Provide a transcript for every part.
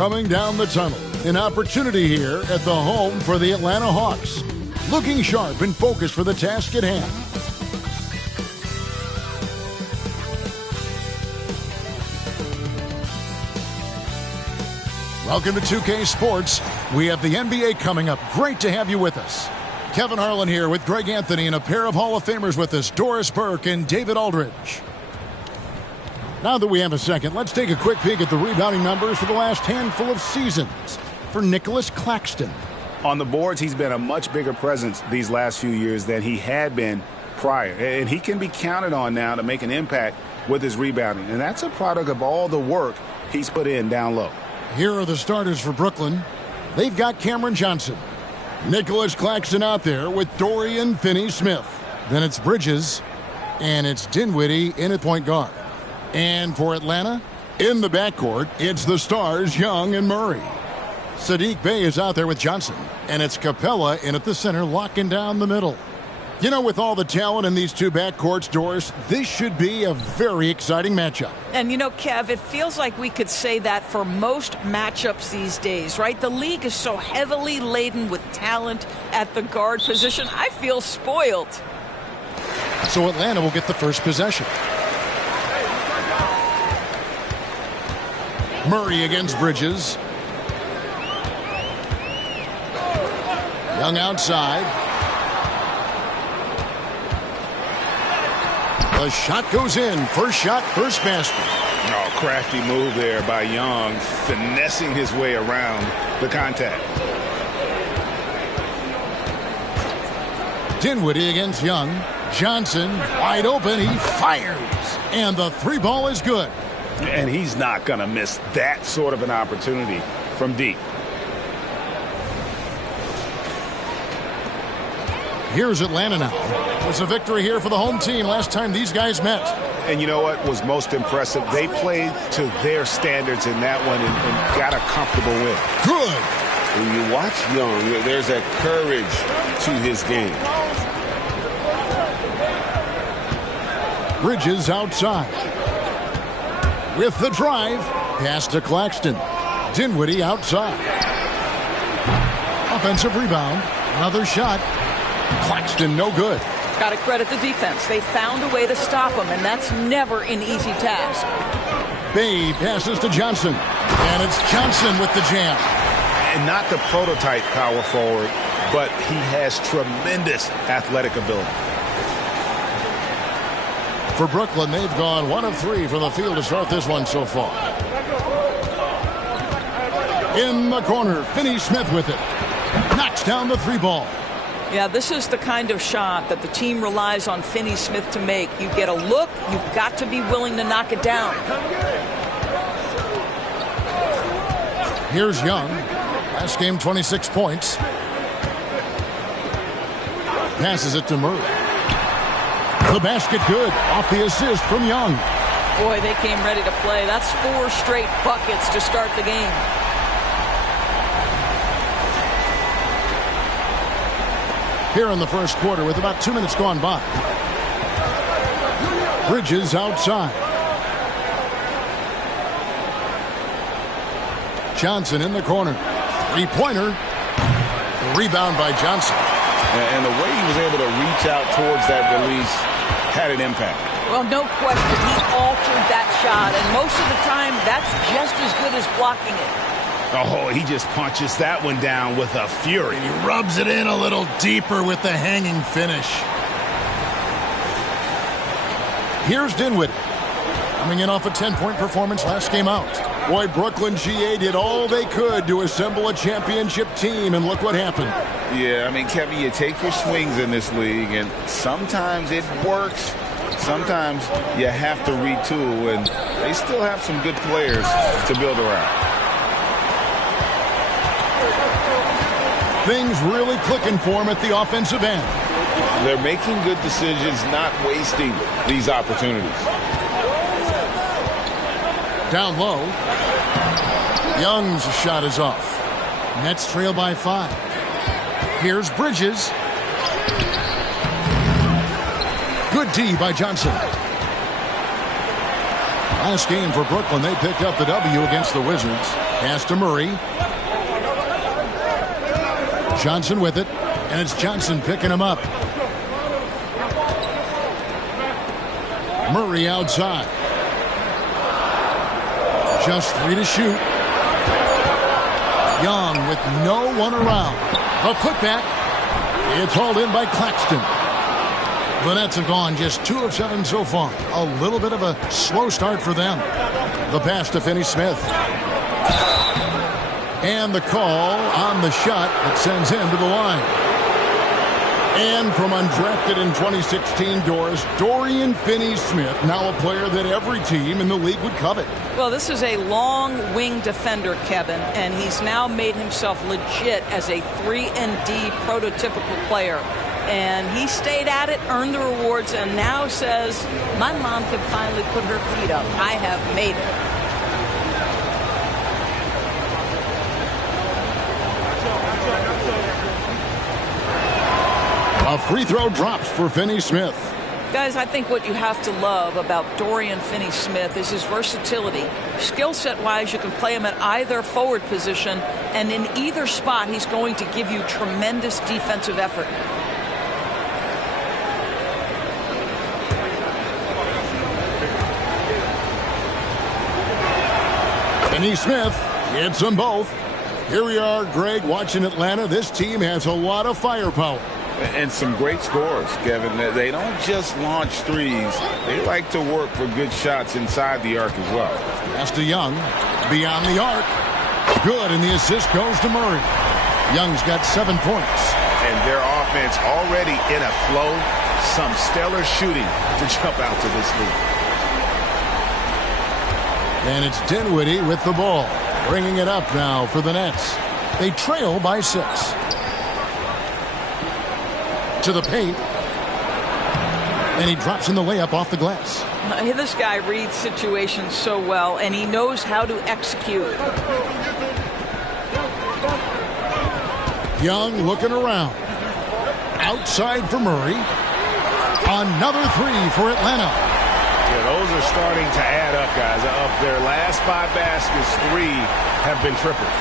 Coming down the tunnel, an opportunity here at the home for the Atlanta Hawks. Looking sharp and focused for the task at hand. Welcome to 2K Sports. We have the NBA coming up. Great to have you with us. Kevin Harlan here with Greg Anthony and a pair of Hall of Famers with us, Doris Burke and David Aldridge. Now that we have a second, let's take a quick peek at the rebounding numbers for the last handful of seasons for Nicholas Claxton. On the boards, he's been a much bigger presence these last few years than he had been prior. And he can be counted on now to make an impact with his rebounding. And that's a product of all the work he's put in down low. Here are the starters for Brooklyn. They've got Cameron Johnson. Nicholas Claxton out there with Dorian Finney-Smith. Then it's Bridges. And it's Dinwiddie in at point guard. And for Atlanta, in the backcourt, it's the stars Young and Murray. Saddiq Bey is out there with Johnson. And it's Capella in at the center, locking down the middle. You know, with all the talent in these two backcourts, Doris, this should be a very exciting matchup. And, you know, Kev, it feels like we could say that for most matchups these days, right? The league is so heavily laden with talent at the guard position. I feel spoiled. So Atlanta will get the first possession. Murray against Bridges. Young outside. The shot goes in. First shot, first basket. Oh, crafty move there by Young, finessing his way around the contact. Dinwiddie against Young. Johnson wide open. He fires. And the three ball is good. And he's not going to miss that sort of an opportunity from deep. Here's Atlanta now. It was a victory here for the home team last time these guys met. And you know what was most impressive? They played to their standards in that one and got a comfortable win. Good. When you watch Young, there's a courage to his game. Bridges outside. With the drive, pass to Claxton. Dinwiddie outside. Offensive rebound. Another shot. Claxton no good. Got to credit the defense. They found a way to stop him, and that's never an easy task. Bey passes to Johnson. And it's Johnson with the jam. And not the prototype power forward, but he has tremendous athletic ability. For Brooklyn, they've gone 1 of 3 from the field to start this one so far. In the corner, Finney-Smith with it. Knocks down the three ball. Yeah, this is the kind of shot that the team relies on Finney-Smith to make. You get a look, you've got to be willing to knock it down. Here's Young. Last game, 26 points. Passes it to Murray. The basket good. Off the assist from Young. Boy, they came ready to play. That's 4 straight buckets to start the game. Here in the first quarter with about 2 minutes gone by. Bridges outside. Johnson in the corner. Three-pointer. Rebound by Johnson. And the way he was able to reach out towards that release had an impact. Well, no question. He altered that shot, and most of the time, that's just as good as blocking it. Oh, he just punches that one down with a fury. He rubs it in a little deeper with the hanging finish. Here's Dinwiddie. Coming in off a 10-point performance last game out. Boy, Brooklyn GA did all they could to assemble a championship team, and look what happened. Yeah, I mean, Kevin, you take your swings in this league, and sometimes it works. Sometimes you have to retool, and they still have some good players to build around. Things really clicking for him at the offensive end. They're making good decisions, not wasting these opportunities. Down low. Young's shot is off. Nets trail by 5. Here's Bridges. Good D by Johnson. Last game for Brooklyn, they picked up the W against the Wizards. Pass to Murray. Johnson with it, and it's Johnson picking him up. Murray outside. Just 3 to shoot. Young with no one around. A putback. It's hauled in by Claxton. The Nets have gone just 2 of 7 so far. A little bit of a slow start for them. The pass to Finney-Smith. And the call on the shot that sends him to the line. And from undrafted in 2016 doors, Dorian Finney-Smith, now a player that every team in the league would covet. Well, this is a long wing defender, Kevin, and he's now made himself legit as a 3-and-D prototypical player. And he stayed at it, earned the rewards, and now says, my mom can finally put her feet up. I have made it. A free throw drops for Finney-Smith. Guys, I think what you have to love about Dorian Finney-Smith is his versatility. Skill set-wise, you can play him at either forward position, and in either spot, he's going to give you tremendous defensive effort. Finney-Smith hits them both. Here we are, Greg, watching Atlanta. This team has a lot of firepower. And some great scores, Kevin. They don't just launch threes. They like to work for good shots inside the arc as well. Pass to Young. Beyond the arc. Good, and the assist goes to Murray. Young's got 7 points. And their offense already in a flow. Some stellar shooting to jump out to this league. And it's Dinwiddie with the ball. Bringing it up now for the Nets. They trail by 6. To the paint. And he drops in the layup off the glass. This guy reads situations so well, and he knows how to execute. Young looking around. Outside for Murray. Another 3 for Atlanta. Yeah, those are starting to add up, guys. Of their last 5 baskets, 3 have been triples.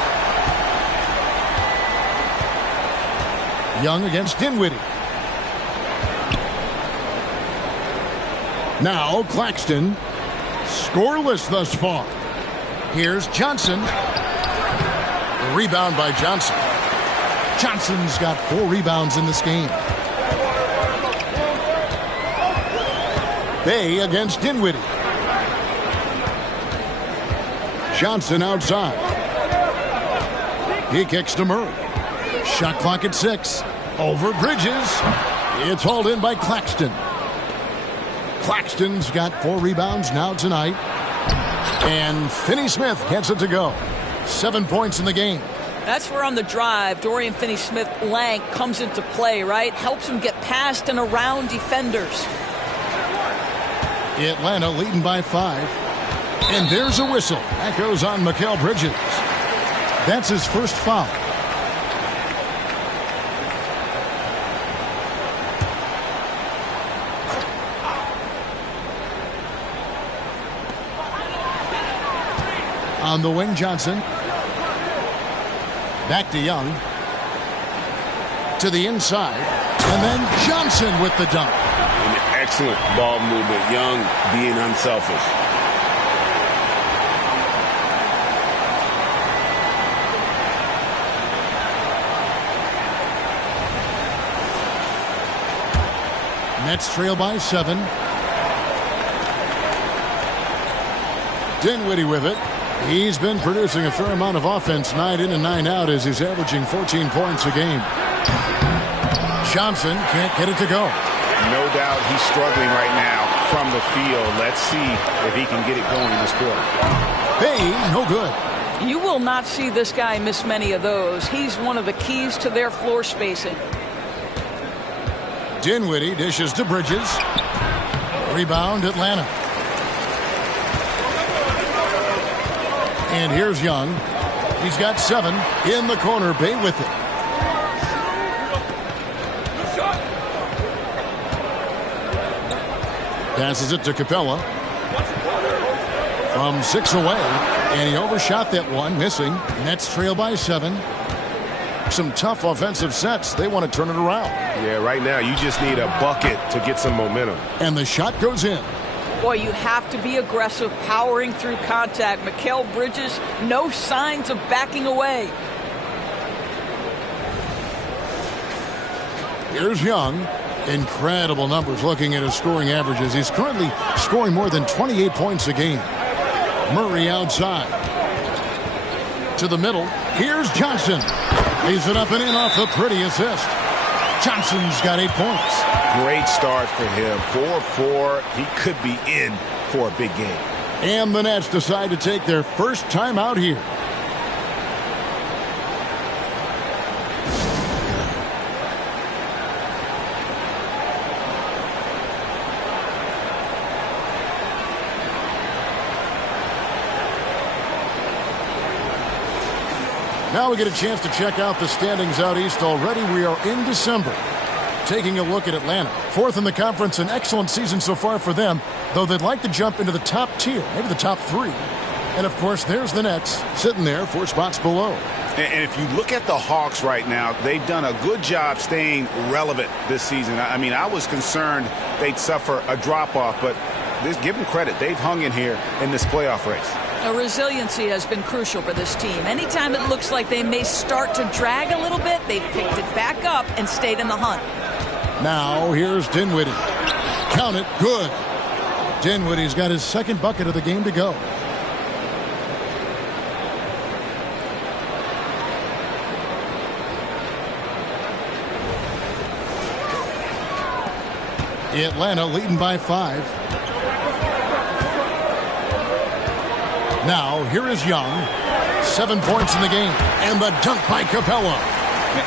Young against Dinwiddie. Now Claxton. Scoreless thus far. Here's Johnson. The rebound by Johnson. Johnson's got 4 rebounds in this game. Bay against Dinwiddie. Johnson outside. He kicks to Murray. Shot clock at 6. Over Bridges. It's hauled in by Claxton. Claxton's got 4 rebounds now tonight. And Finney-Smith gets it to go. 7 points in the game. That's where on the drive, Dorian Finney-Smith length comes into play, right? Helps him get past and around defenders. Atlanta leading by 5. And there's a whistle. That goes on Mikal Bridges. That's his first foul. On the wing, Johnson. Back to Young. To the inside. And then Johnson with the dunk. An excellent ball movement. Young being unselfish. Nets trail by 7. Dinwiddie with it. He's been producing a fair amount of offense night in and night out as he's averaging 14 points a game. Johnson can't get it to go. No doubt he's struggling right now from the field. Let's see if he can get it going this quarter. Bay, no good. You will not see this guy miss many of those. He's one of the keys to their floor spacing. Dinwiddie dishes to Bridges. Rebound, Atlanta. And here's Young. He's got 7 in the corner. Bay with it. Passes it to Capella. from 6 away, and he overshot that one, missing. Nets trail by 7. Some tough offensive sets. They want to turn it around. Yeah, right now you just need a bucket to get some momentum. And the shot goes in. Boy, you have to be aggressive, powering through contact. Mikal Bridges, no signs of backing away. Here's Young. Incredible numbers looking at his scoring averages. He's currently scoring more than 28 points a game. Murray outside. To the middle. Here's Johnson. Lays it up and in off the pretty assist. Johnson's got 8 points. Great start for him. 4-4. He could be in for a big game. And the Nets decide to take their first time out here. Now we get a chance to check out the standings out east already. We are in December. Taking a look at Atlanta. 4th in the conference, an excellent season so far for them, though they'd like to jump into the top tier, maybe the top 3. And, of course, there's the Nets sitting there 4 spots below. And if you look at the Hawks right now, they've done a good job staying relevant this season. I mean, I was concerned they'd suffer a drop-off, but give them credit. They've hung in here in this playoff race. Resiliency has been crucial for this team. Anytime it looks like they may start to drag a little bit, they've picked it back up and stayed in the hunt. Now here's Dinwiddie. Count it. Good. Dinwiddie's got his second bucket of the game to go. Atlanta leading by 5. Now, here is Young. 7 points in the game. And the dunk by Capella.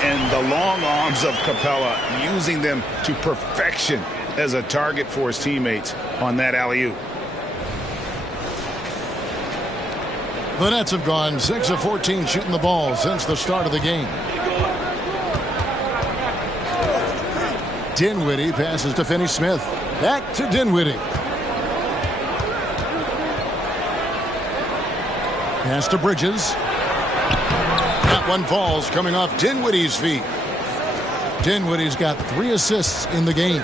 And the long arms of Capella, using them to perfection as a target for his teammates on that alley-oop. The Nets have gone 6 of 14 shooting the ball since the start of the game. Dinwiddie passes to Finney-Smith. Back to Dinwiddie. Pass to Bridges. That one falls, coming off Dinwiddie's feet. Dinwiddie's got 3 assists in the game.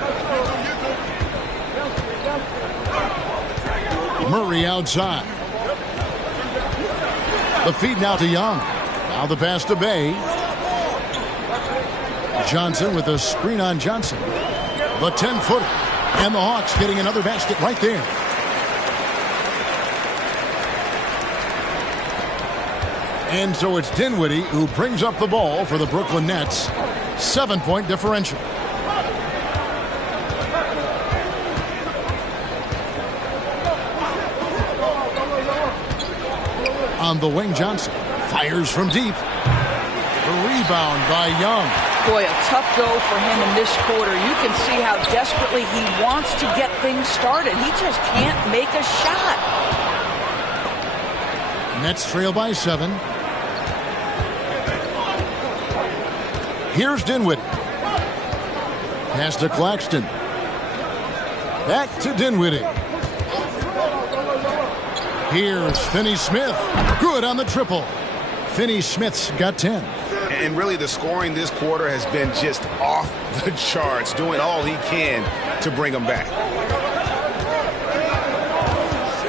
Murray outside. The feed now to Young. Now the pass to Bay. Johnson with a screen on Johnson. The 10-footer. And the Hawks getting another basket right there. And so it's Dinwiddie who brings up the ball for the Brooklyn Nets. 7-point differential. On the wing, Johnson fires from deep. The rebound by Young. Boy, a tough go for him in this quarter. You can see how desperately he wants to get things started. He just can't make a shot. Nets trail by 7. Here's Dinwiddie. Pass to Claxton. Back to Dinwiddie. Here's Finney-Smith. Good on the triple. Finney-Smith's got 10. And really the scoring this quarter has been just off the charts, doing all he can to bring them back.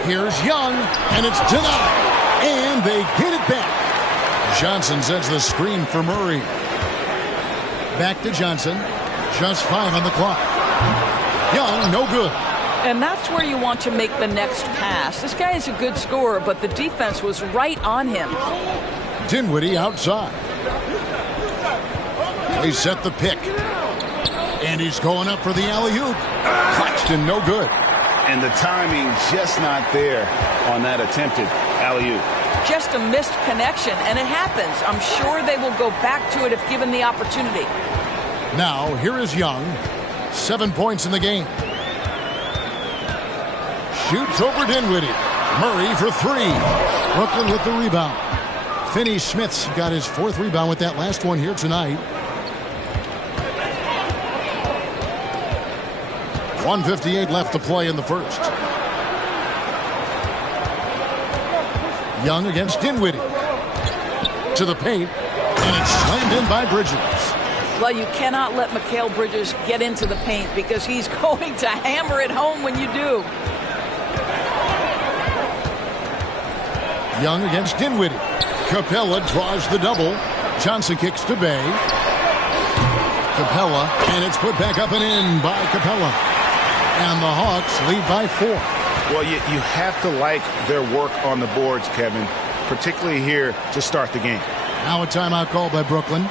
Here's Young, and it's denied. And they get it back. Johnson sets the screen for Murray. Back to Johnson. Just 5 on the clock. Young, no good. And that's where you want to make the next pass. This guy is a good scorer, but the defense was right on him. Dinwiddie outside. They set the pick. And he's going up for the alley-oop. Claxton, no good. And the timing just not there on that attempted alley-oop. Just a missed connection, and it happens. I'm sure they will go back to it if given the opportunity. Now, here is Young. 7 points in the game. Shoots over Dinwiddie. Murray for 3. Brooklyn with the rebound. Finney-Smith's got his 4th rebound with that last one here tonight. 1:58 left to play in the first. Young against Dinwiddie. To the paint, and it's slammed in by Bridges. Well, you cannot let Mikal Bridges get into the paint because he's going to hammer it home when you do. Young against Dinwiddie. Capella draws the double. Johnson kicks to Bay. Capella, and it's put back up and in by Capella. And the Hawks lead by 4. Well, you have to like their work on the boards, Kevin, particularly here to start the game. Now a timeout called by Brooklyn.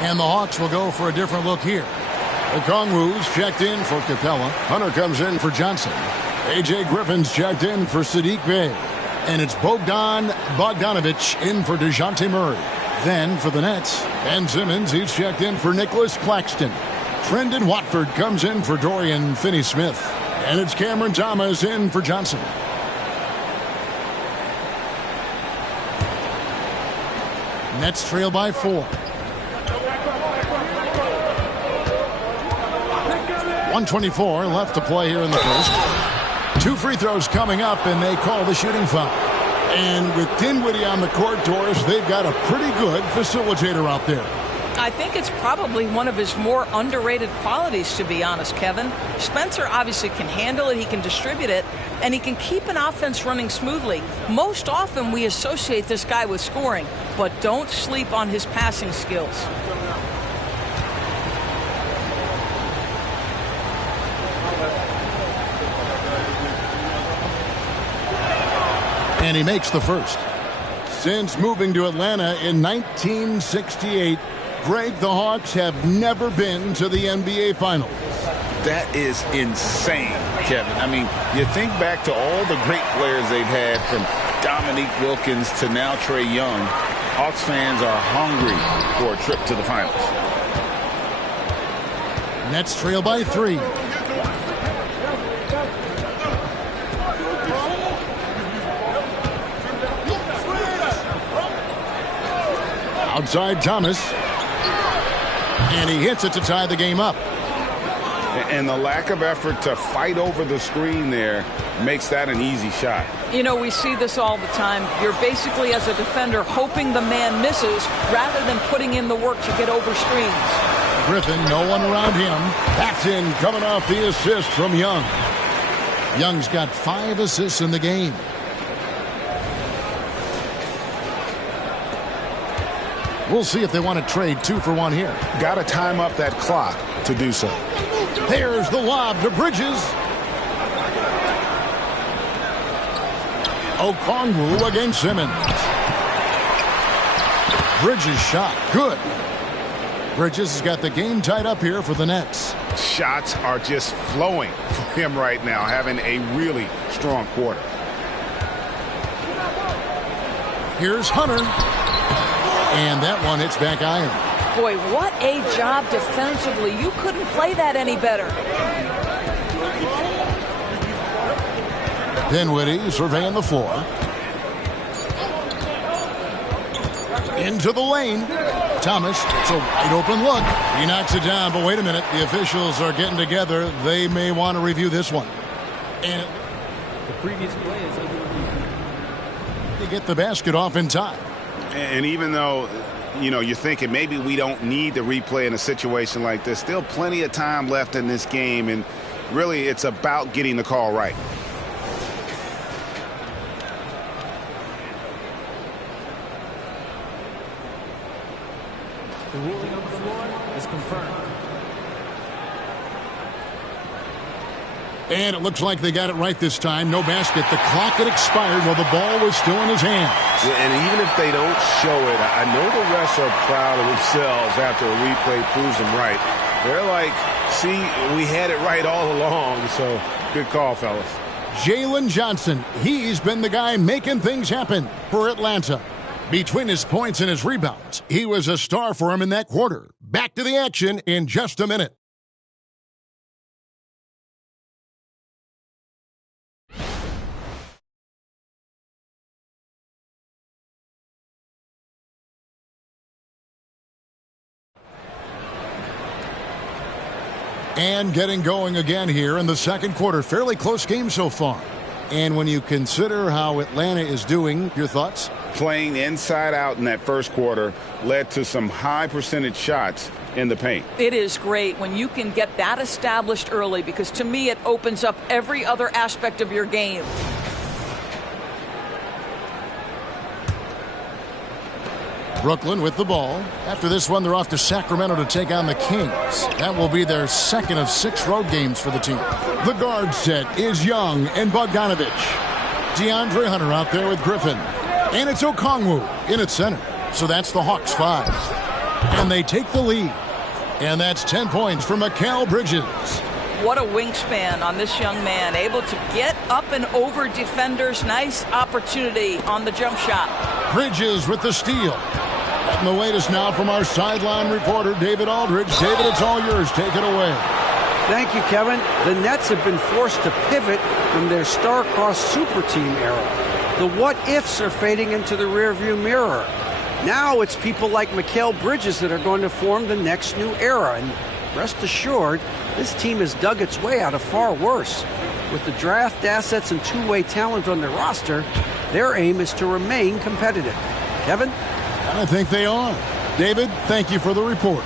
And the Hawks will go for a different look here. Okongwu's checked in for Capella. Hunter comes in for Johnson. A.J. Griffin's checked in for Saddiq Bey. And it's Bogdan Bogdanovic in for DeJounte Murray. Then for the Nets, Ben Simmons, he's checked in for Nicholas Claxton. Trendon Watford comes in for Dorian Finney-Smith. And it's Cameron Thomas in for Johnson. Nets trail by 4. 1:24 left to play here in the first. 2 free throws coming up, and they call the shooting foul. And with Dinwiddie on the court, Doris, they've got a pretty good facilitator out there. I think it's probably one of his more underrated qualities, to be honest, Kevin. Spencer obviously can handle it, he can distribute it, and he can keep an offense running smoothly. Most often we associate this guy with scoring, but don't sleep on his passing skills. And he makes the first. Since moving to Atlanta in 1968, Greg, the Hawks have never been to the NBA Finals. That is insane, Kevin. I mean, you think back to all the great players they've had, from Dominique Wilkins to now Trae Young. Hawks fans are hungry for a trip to the finals. Nets trail by 3. Outside Thomas. And he hits it to tie the game up. And the lack of effort to fight over the screen there makes that an easy shot. You know, we see this all the time. You're basically, as a defender, hoping the man misses rather than putting in the work to get over screens. Griffin, no one around him. That's in, coming off the assist from Young. Young's got 5 assists in the game. We'll see if they want to trade 2 for 1 here. Got to time up that clock to do so. There's the lob to Bridges. Okongwu against Simmons. Bridges shot. Good. Bridges has got the game tied up here for the Nets. Shots are just flowing for him right now, having a really strong quarter. Here's Hunter. And that one hits back iron. Boy, what a job defensively. You couldn't play that any better. Dinwiddie surveying the floor. Into the lane. Thomas, it's a wide open look. He knocks it down, but wait a minute. The officials are getting together. They may want to review this one. And the previous play is under review. They get the basket off in time. And even though, you know, you're thinking maybe we don't need the replay in a situation like this, still plenty of time left in this game, and really it's about getting the call right. The ruling on the floor is confirmed. And it looks like they got it right this time. No basket. The clock had expired while the ball was still in his hands. Yeah, and even if they don't show it, I know the refs are proud of themselves after a replay proves them right. They're like, see, we had it right all along, so good call, fellas. Jalen Johnson, he's been the guy making things happen for Atlanta. Between his points and his rebounds, he was a star for him in that quarter. Back to the action in just a minute. And getting going again here in the second quarter. Fairly close game so far. And when you consider how Atlanta is doing, your thoughts? Playing inside out in that first quarter led to some high percentage shots in the paint. It is great when you can get that established early, because to me it opens up every other aspect of your game. Brooklyn with the ball. After this one, they're off to Sacramento to take on the Kings. That will be their second of 6 road games for the team. The guard set is Young and Bogdanovich. DeAndre Hunter out there with Griffin. And it's Okongwu in at center. So that's the Hawks 5. And they take the lead. And that's 10 points for Mikal Bridges. What a wingspan on this young man. Able to get up and over defenders. Nice opportunity on the jump shot. Bridges with the steal. And the latest now from our sideline reporter, David Aldridge. David, it's all yours. Take it away. Thank you, Kevin. The Nets have been forced to pivot from their star-crossed super team era. The what-ifs are fading into the rearview mirror. Now it's people like Mikal Bridges that are going to form the next new era. And rest assured, this team has dug its way out of far worse. With the draft assets and two-way talent on their roster, their aim is to remain competitive. Kevin? I think they are. David, thank you for the report.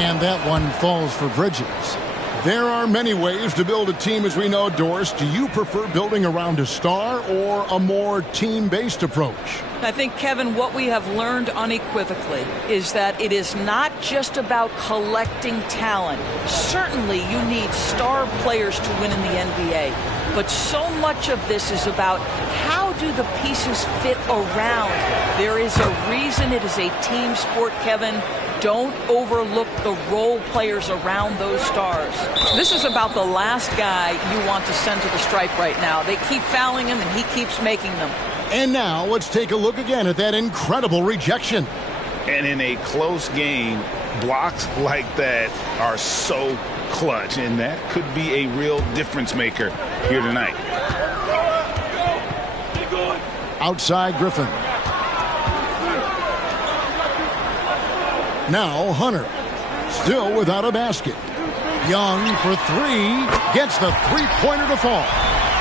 And that one falls for Bridges. There are many ways to build a team, as we know, Doris. Do you prefer building around a star or a more team-based approach? I think, Kevin, what we have learned unequivocally is that it is not just about collecting talent. Certainly, you need star players to win in the NBA. But so much of this is about how do the pieces fit around. There is a reason it is a team sport, Kevin. Don't overlook the role players around those stars. This is about the last guy you want to send to the stripe right now. They keep fouling him, and he keeps making them. And now let's take a look again at that incredible rejection. And in a close game, blocks like that are so clutch, and that could be a real difference maker here tonight. Outside Griffin. Now Hunter, still without a basket. Young for 3, gets the three-pointer to fall.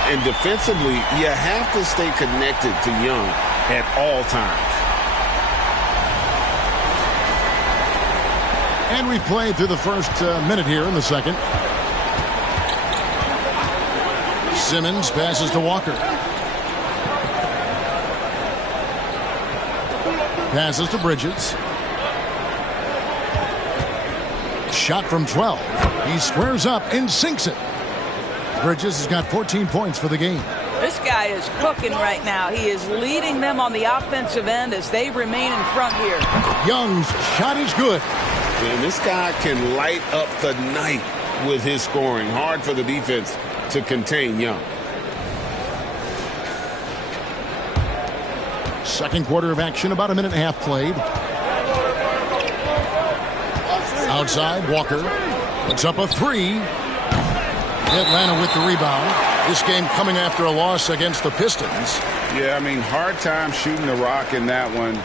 And defensively, you have to stay connected to Young at all times. And we've played through the first minute here in the second. Simmons passes to Walker. Passes to Bridges. Shot from 12. He squares up and sinks it. Bridges has got 14 points for the game. This guy is cooking right now. He is leading them on the offensive end as they remain in front here. Young's shot is good. And this guy can light up the night with his scoring. Hard for the defense to contain Young. Second quarter of action, about a minute and a half played. Outside, Walker puts up a 3. Atlanta with the rebound. This game coming after a loss against the Pistons. Yeah, I mean, hard time shooting the rock in that one.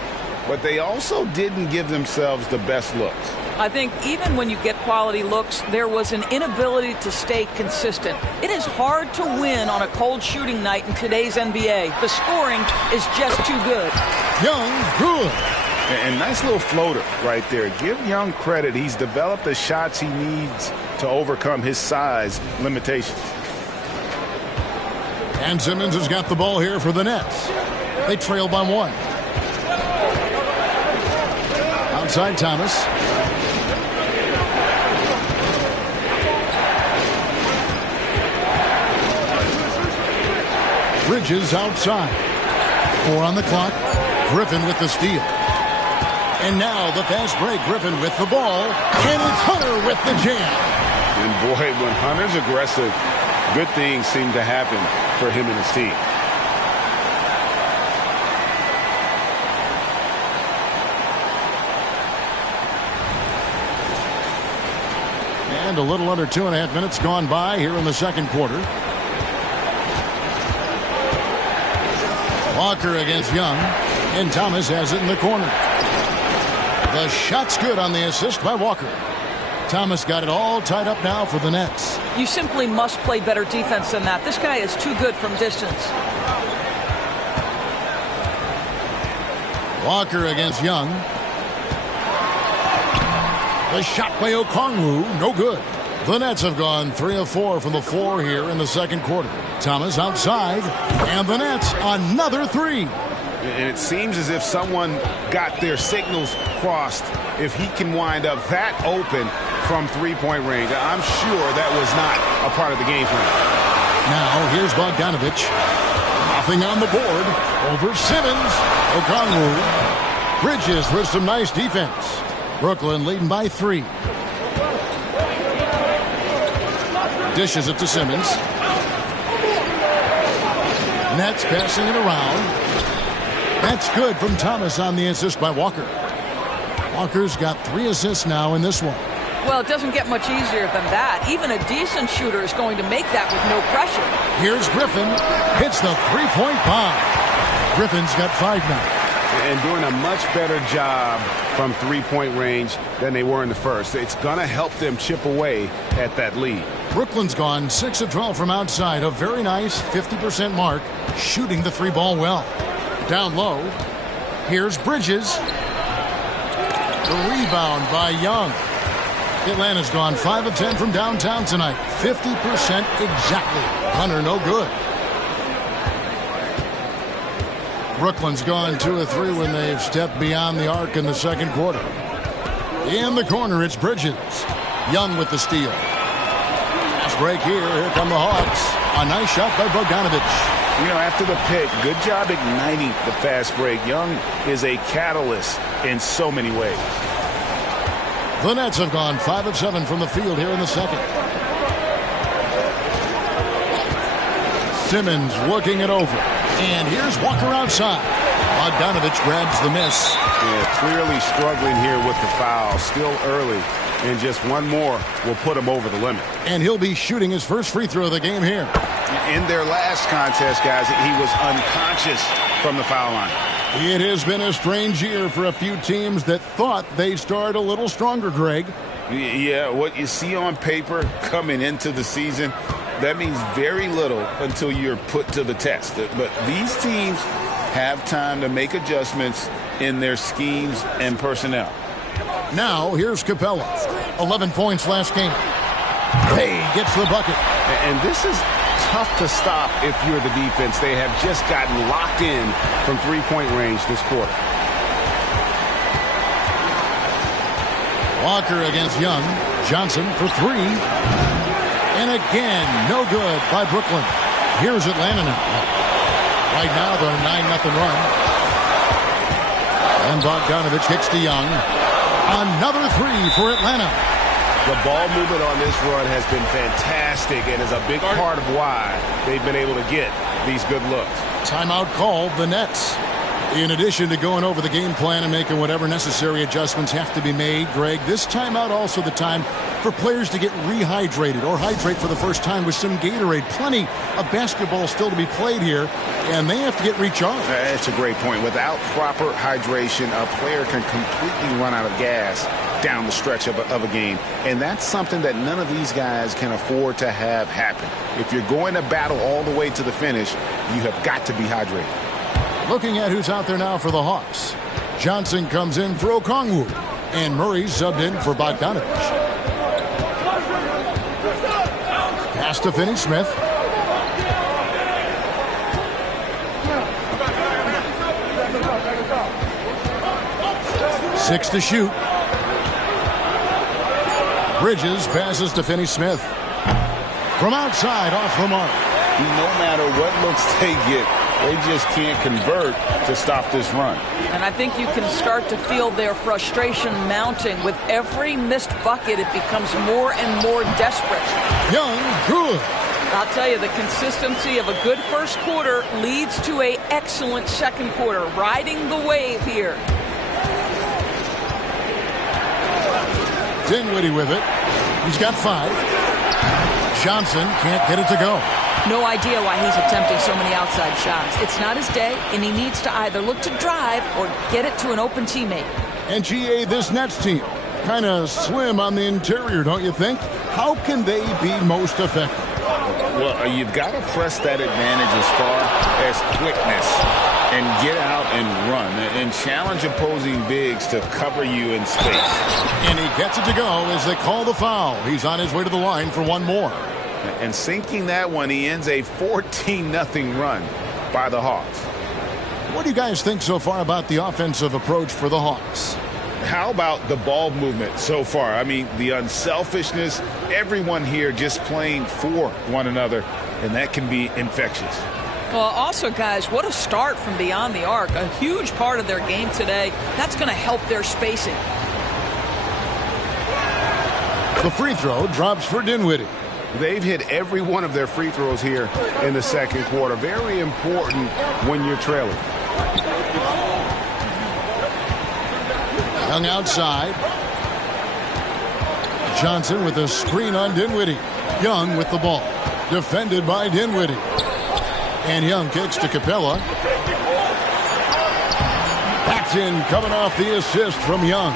But they also didn't give themselves the best looks. I think even when you get quality looks, there was an inability to stay consistent. It is hard to win on a cold shooting night in today's NBA. The scoring is just too good. Young, good. And nice little floater right there. Give Young credit. He's developed the shots he needs to overcome his size limitations. And Simmons has got the ball here for the Nets. They trail by 1. Outside Thomas. Bridges outside. 4 on the clock. Griffin with the steal. And now the fast break. Griffin with the ball. And it's Hunter with the jam. And boy, when Hunter's aggressive, good things seem to happen for him and his team. And a little under 2.5 minutes gone by here in the second quarter. Walker against Young. And Thomas has it in the corner. The shot's good on the assist by Walker. Thomas got it all tied up now for the Nets. You simply must play better defense than that. This guy is too good from distance. Walker against Young. The shot by Okongwu, no good. The Nets have gone 3 of 4 from the floor here in the second quarter. Thomas outside, and the Nets another three. And it seems as if someone got their signals crossed. If he can wind up that open from three-point range, I'm sure that was not a part of the game plan. Now here's Bogdanovich. Nothing on the board. Over Simmons. Okongwu. Bridges with some nice defense. Brooklyn leading by 3. Dishes it to Simmons. Nets passing it around. That's good from Thomas on the assist by Walker. Walker's got 3 assists now in this one. Well, it doesn't get much easier than that. Even a decent shooter is going to make that with no pressure. Here's Griffin. Hits the three-point bomb. Griffin's got 5 now. And doing a much better job from three-point range than they were in the first. It's going to help them chip away at that lead. Brooklyn's gone 6 of 12 from outside. A very nice 50% mark. Shooting the 3-ball well. Down low. Here's Bridges. The rebound by Young. Atlanta's gone 5 of 10 from downtown tonight. 50% exactly. Hunter no good. Brooklyn's gone 2 of 3 when they've stepped beyond the arc in the second quarter. In the corner, it's Bridges. Young with the steal. Fast break here. Here come the Hawks. A nice shot by Bogdanovich. You know, after the pick, good job igniting the fast break. Young is a catalyst in so many ways. The Nets have gone 5 of 7 from the field here in the second. Simmons looking it over. And here's Walker outside. Bogdanovich grabs the miss. Yeah, clearly struggling here with the foul. Still early. And just one more will put him over the limit. And he'll be shooting his first free throw of the game here. In their last contest, guys, he was unconscious from the foul line. It has been a strange year for a few teams that thought they'd start a little stronger, Greg. Yeah, what you see on paper coming into the season, that means very little until you're put to the test. But these teams have time to make adjustments in their schemes and personnel. Now, here's Capella. 11 points last game. Hey, gets the bucket. And this is tough to stop if you're the defense. They have just gotten locked in from three-point range this quarter. Walker against Young. Johnson for 3. And again, no good by Brooklyn. Here's Atlanta now. Right now, they're a 9-0 run. And Bogdanovich hits to Young. Another 3 for Atlanta. The ball movement on this run has been fantastic and is a big part of why they've been able to get these good looks. Timeout called the Nets. In addition to going over the game plan and making whatever necessary adjustments have to be made, Greg, this timeout also the time for players to get rehydrated or hydrate for the first time with some Gatorade. Plenty of basketball still to be played here, and they have to get recharged. That's a great point. Without proper hydration, a player can completely run out of gas down the stretch of a game. And that's something that none of these guys can afford to have happen. If you're going to battle all the way to the finish, you have got to be hydrated. Looking at who's out there now for the Hawks. Johnson comes in for Okongwu. And Murray subbed in for Bogdanovich. Pass to Finney-Smith. Six to shoot. Bridges passes to Finney-Smith. From outside, off the mark. No matter what looks they get, they just can't convert to stop this run. And I think you can start to feel their frustration mounting. With every missed bucket, it becomes more and more desperate. Young, good. I'll tell you, the consistency of a good first quarter leads to an excellent second quarter. Riding the wave here. Dinwiddie with it. He's got 5. Johnson can't get it to go. No idea why he's attempting so many outside shots. It's not his day, and he needs to either look to drive or get it to an open teammate. And GA, this Nets team, kind of slim on the interior, don't you think? How can they be most effective? Well, you've got to press that advantage as far as quickness and get out and run and challenge opposing bigs to cover you in space. And he gets it to go as they call the foul. He's on his way to the line for one more. And sinking that one, he ends a 14-0 run by the Hawks. What do you guys think so far about the offensive approach for the Hawks? How about the ball movement so far? I mean, the unselfishness, everyone here just playing for one another, and that can be infectious. Well, also, guys, what a start from beyond the arc. A huge part of their game today. That's going to help their spacing. The free throw drops for Dinwiddie. They've hit every one of their free throws here in the second quarter. Very important when you're trailing. Young outside. Johnson with a screen on Dinwiddie. Young with the ball. Defended by Dinwiddie. And Young kicks to Capella. Paxson coming off the assist from Young.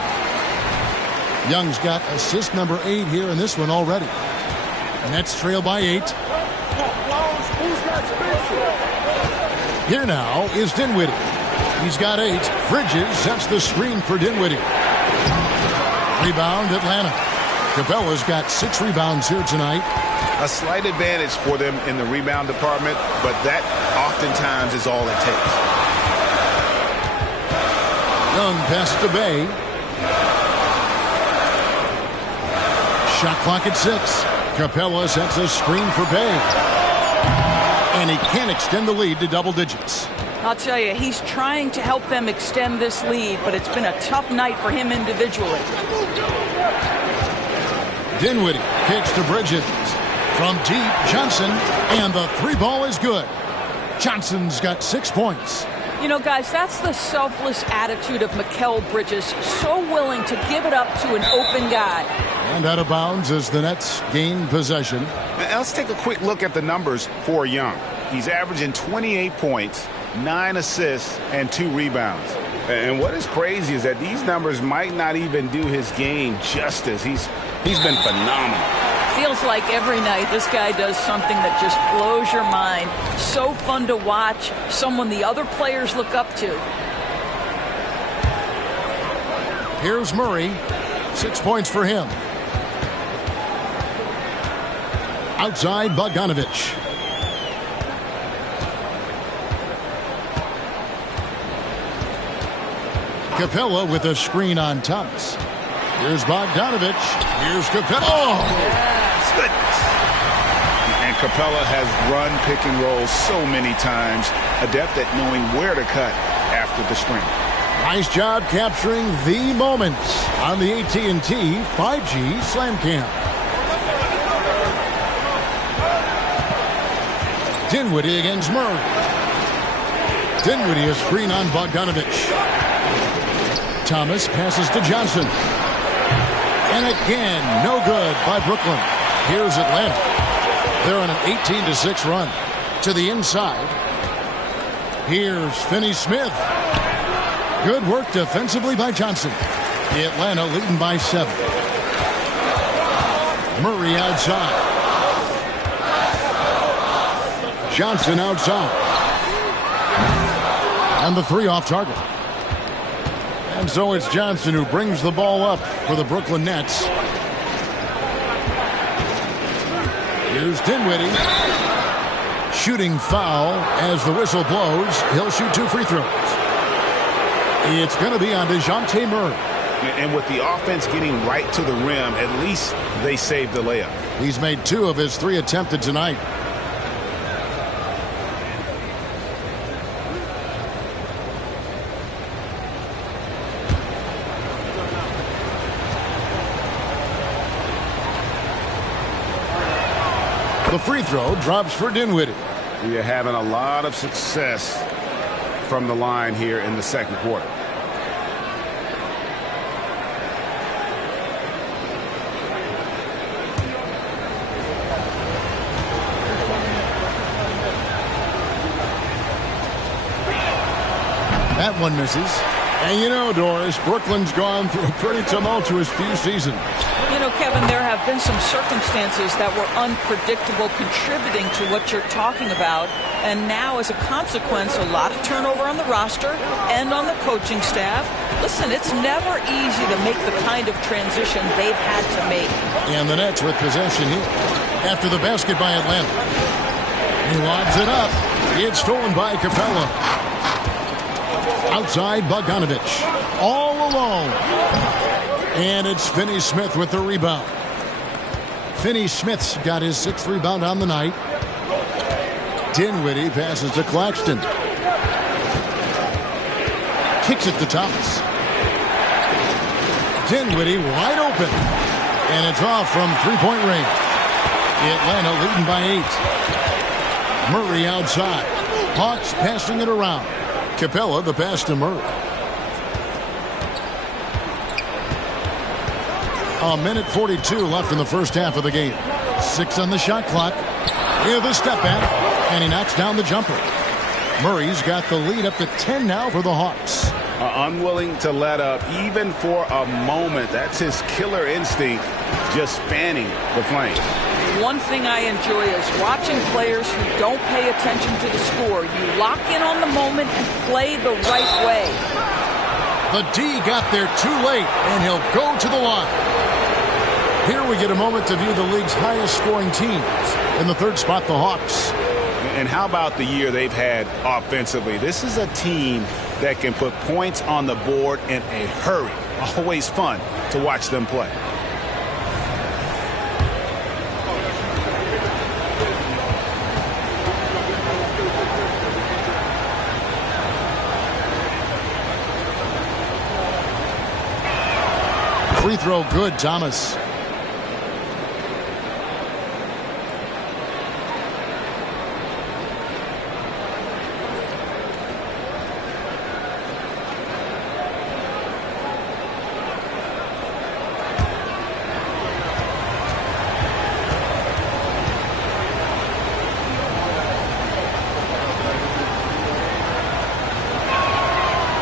Young's got assist number 8 here in this one already. Nets trail by 8. Here now is Dinwiddie. He's got 8. Bridges sets the screen for Dinwiddie. Rebound Atlanta. Capella's got 6 rebounds here tonight. A slight advantage for them in the rebound department, but that oftentimes is all it takes. Young passes to Bay. Shot clock at 6. Capella sets a screen for Bay. And he can't extend the lead to double digits. I'll tell you, he's trying to help them extend this lead, but it's been a tough night for him individually. Dinwiddie kicks to Bridges. From deep, Johnson, and the 3 ball is good. Johnson's got 6 points. You know, guys, that's the selfless attitude of Mikal Bridges. So willing to give it up to an open guy. And out of bounds as the Nets gain possession. Now, let's take a quick look at the numbers for Young. He's averaging 28 points, 9 assists, and 2 rebounds. And what is crazy is that these numbers might not even do his game justice. He's been phenomenal. Feels like every night this guy does something that just blows your mind. So fun to watch. Someone the other players look up to. Here's Murray. 6 points for him. Outside, Bogdanovich. Capella with a screen on Thomas. Here's Bogdanovich. Here's Capella. Oh, yes. Goodness. And Capella has run pick and roll so many times, adept at knowing where to cut after the screen. Nice job capturing the moments on the AT&T 5G Slam Cam. Dinwiddie against Murray. Dinwiddie a screen on Bogdanovich. Thomas passes to Johnson. And again, no good by Brooklyn. Here's Atlanta. They're on an 18-6 run. To the inside. Here's Finney-Smith. Good work defensively by Johnson. The Atlanta leading by 7. Murray outside. Johnson outside. And the 3 off target. And so it's Johnson who brings the ball up for the Brooklyn Nets. Here's Dinwiddie. Shooting foul as the whistle blows. He'll shoot 2 free throws. It's going to be on DeJounte Murray. And with the offense getting right to the rim, at least they saved the layup. He's made 2 of his 3 attempted tonight. The free throw drops for Dinwiddie. We are having a lot of success from the line here in the second quarter. That one misses. And you know, Doris, Brooklyn's gone through a pretty tumultuous few seasons. You know, Kevin, there have been some circumstances that were unpredictable contributing to what you're talking about. And now, as a consequence, a lot of turnover on the roster and on the coaching staff. Listen, it's never easy to make the kind of transition they've had to make. And the Nets with possession here after the basket by Atlanta. He lobs it up. It's stolen by Capella. Outside, Bogdanovich. All alone. And it's Finney-Smith with the rebound. Finney-Smith's got his 6th rebound on the night. Dinwiddie passes to Claxton. Kicks it to Thomas. Dinwiddie wide open. And it's off from three-point range. Atlanta leading by 8. Murray outside. Hawks passing it around. Capella the pass to Murray. A minute 42 left in the first half of the game. 6 on the shot clock. With a step back, and he knocks down the jumper. Murray's got the lead up to 10 now for the Hawks. Unwilling to let up even for a moment. That's his killer instinct, just fanning the flame. One thing I enjoy is watching players who don't pay attention to the score. You lock in on the moment and play the right way. The D got there too late, and he'll go to the line. Here we get a moment to view the league's highest scoring teams. In the third spot, the Hawks. And how about the year they've had offensively? This is a team that can put points on the board in a hurry. Always fun to watch them play. Free throw good, Thomas.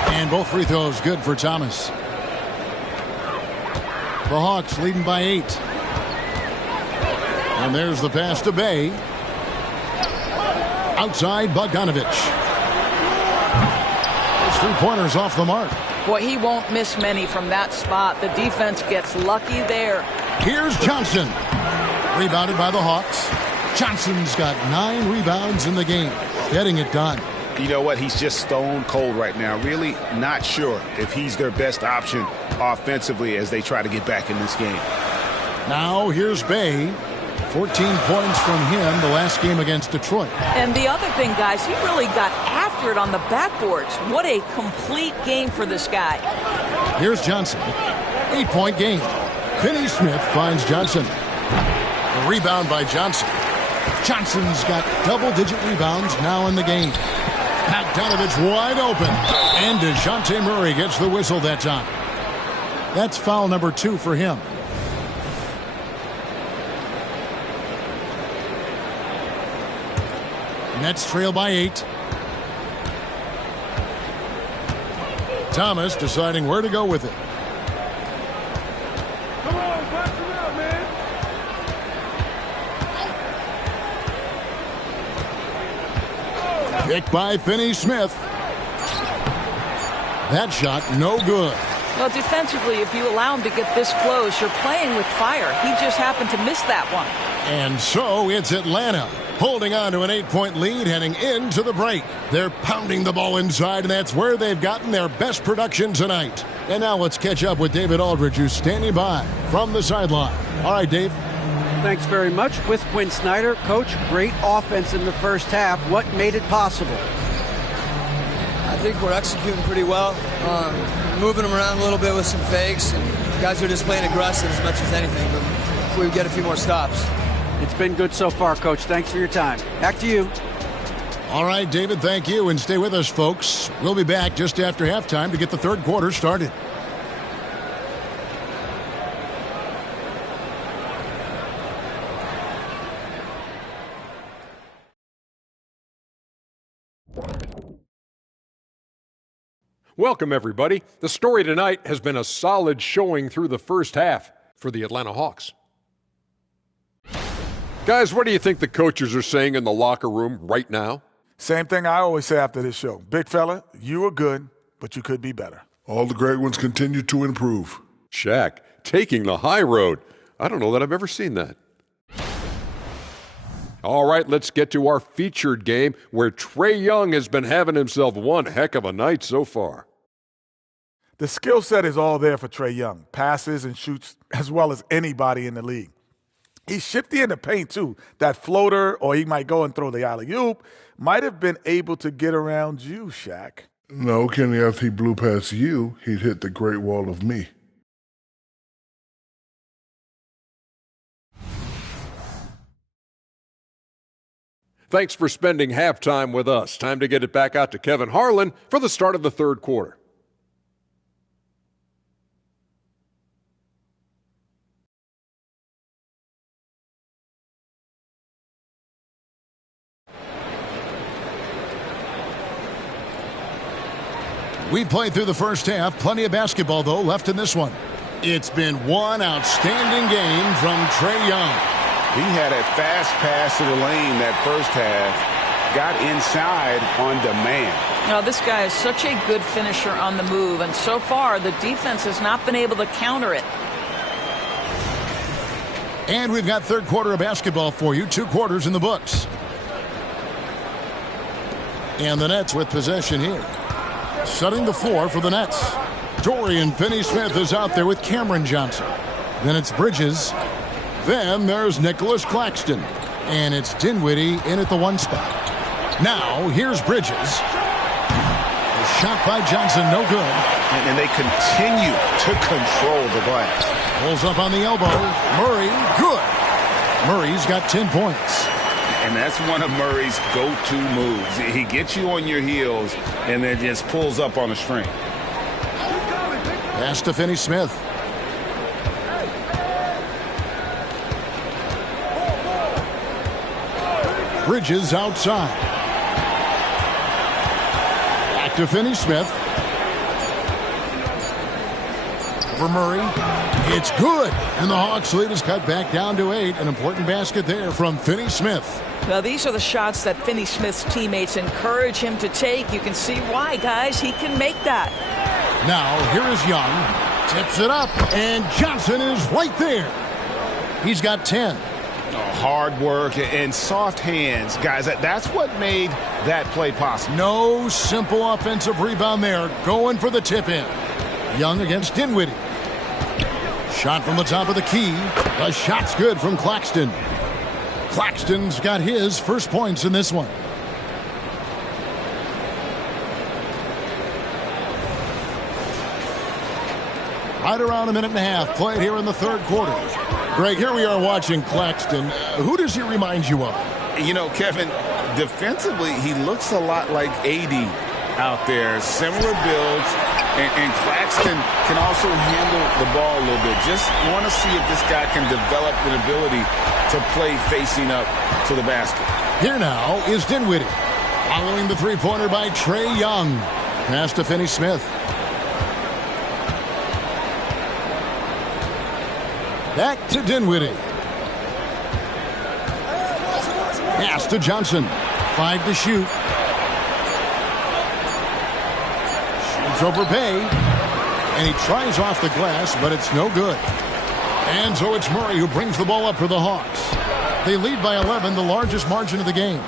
And both free throws good for Thomas. The Hawks leading by 8. And there's the pass to Bay. Outside, Bogdanovich. His three-pointers off the mark. Boy, he won't miss many from that spot. The defense gets lucky there. Here's Johnson. Rebounded by the Hawks. Johnson's got 9 rebounds in the game. Getting it done. You know what? He's just stone cold right now. Really not sure if he's their best option offensively as they try to get back in this game. Now here's Bay. 14 points from him the last game against Detroit. And the other thing, guys, he really got after it on the backboards. What a complete game for this guy. Here's Johnson. 8-point game. Finney-Smith finds Johnson. A rebound by Johnson. Johnson's got double-digit rebounds now in the game. Bogdanovich wide open. And DeJounte Murray gets the whistle that time. That's foul number 2 for him. Nets trail by 8. Thomas deciding where to go with it. Come on, pass it out, man. Picked by Finney-Smith. That shot no good. Well, defensively, if you allow him to get this close, you're playing with fire. He just happened to miss that one. And so it's Atlanta holding on to an 8-point lead heading into the break. They're pounding the ball inside, and that's where they've gotten their best production tonight. And now let's catch up with David Aldridge, who's standing by from the sideline. All right, Dave. Thanks very much. With Quinn Snyder, Coach, great offense in the first half. What made it possible? I think we're executing pretty well. Moving them around a little bit with some fakes. And guys are just playing aggressive as much as anything. But if we get a few more stops. It's been good so far, Coach. Thanks for your time. Back to you. All right, David, thank you. And stay with us, folks. We'll be back just after halftime to get the third quarter started. Welcome, everybody. The story tonight has been a solid showing through the first half for the Atlanta Hawks. Guys, what do you think the coaches are saying in the locker room right now? Same thing I always say after this show. Big fella, you were good, but you could be better. All the great ones continue to improve. Shaq, taking the high road. I don't know that I've ever seen that. All right, let's get to our featured game where Trae Young has been having himself one heck of a night so far. The skill set is all there for Trae Young. Passes and shoots as well as anybody in the league. He's shifty in the paint, too. That floater, or he might go and throw the alley-oop, might have been able to get around you, Shaq. No, Kenny, if he blew past you, he'd hit the Great Wall of me. Thanks for spending halftime with us. Time to get it back out to Kevin Harlan for the start of the third quarter. We've played through the first half. Plenty of basketball, though, left in this one. It's been one outstanding game from Trae Young. He had a fast pass to the lane that first half. Got inside on demand. Now, this guy is such a good finisher on the move, and so far the defense has not been able to counter it. And we've got third quarter of basketball for you. 2 quarters in the books. And the Nets with possession here. Setting the floor for the Nets. Dorian Finney-Smith is out there with Cameron Johnson. Then it's Bridges. Then there's Nicholas Claxton. And it's Dinwiddie in at the 1 spot. Now, here's Bridges. A shot by Johnson, no good. And they continue to control the glass. Pulls up on the elbow. Murray, good. Murray's got 10 points. And that's one of Murray's go-to moves. He gets you on your heels and then just pulls up on a string. Pass to Finney-Smith. Bridges outside. Back to Finney-Smith. Over Murray. It's good. And the Hawks lead is cut back down to 8. An important basket there from Finney-Smith. Now, these are the shots that Finney-Smith's teammates encourage him to take. You can see why, guys. He can make that. Now, here is Young. Tips it up. And Johnson is right there. He's got 10. Hard work and soft hands. Guys, that's what made that play possible. No simple offensive rebound there. Going for the tip-in. Young against Dinwiddie. Shot from the top of the key. The shot's good from Claxton. Claxton's got his first points in this one. Right around a minute and a half played here in the third quarter. Greg, here we are watching Claxton. Who does he remind you of? You know, Kevin, defensively, he looks a lot like AD out there. Similar builds, and Claxton can also handle the ball a little bit. Just want to see if this guy can develop an ability to play facing up to the basket. Here now is Dinwiddie. Following the three-pointer by Trae Young. Pass to Finney-Smith. Back to Dinwiddie. Pass to Johnson. 5 to shoot. Shoots over Bay. And he tries off the glass, but it's no good. And so it's Murray who brings the ball up for the Hawks. They lead by 11, the largest margin of the game.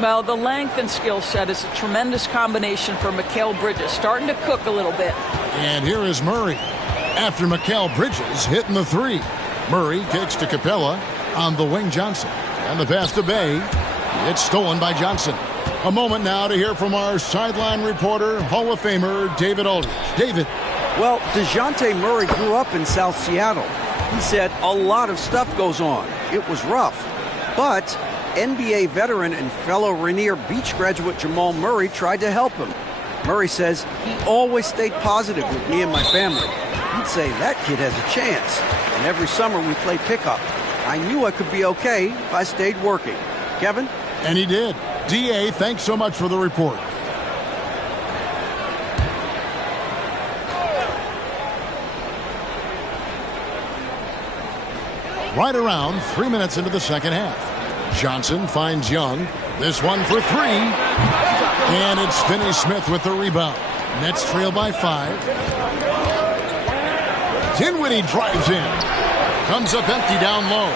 Well, the length and skill set is a tremendous combination for Mikal Bridges. Starting to cook a little bit. And here is Murray. After Mikal Bridges hitting the 3. Murray kicks to Capella on the wing Johnson. And the pass to Bay. It's stolen by Johnson. A moment now to hear from our sideline reporter, Hall of Famer David Aldridge. David. Well, DeJounte Murray grew up in South Seattle. He said a lot of stuff goes on. It was rough. But NBA veteran and fellow Rainier Beach graduate Jamal Murray tried to help him. Murray says he always stayed positive with me and my family. He'd say that kid has a chance. And every summer we play pickup. I knew I could be okay if I stayed working. Kevin? And he did. D.A., thanks so much for the report. right around 3 minutes into the second half. Johnson finds Young. This one for three. And it's Finney-Smith with the rebound. Nets trail by 5. Dinwiddie drives in. Comes up empty down low.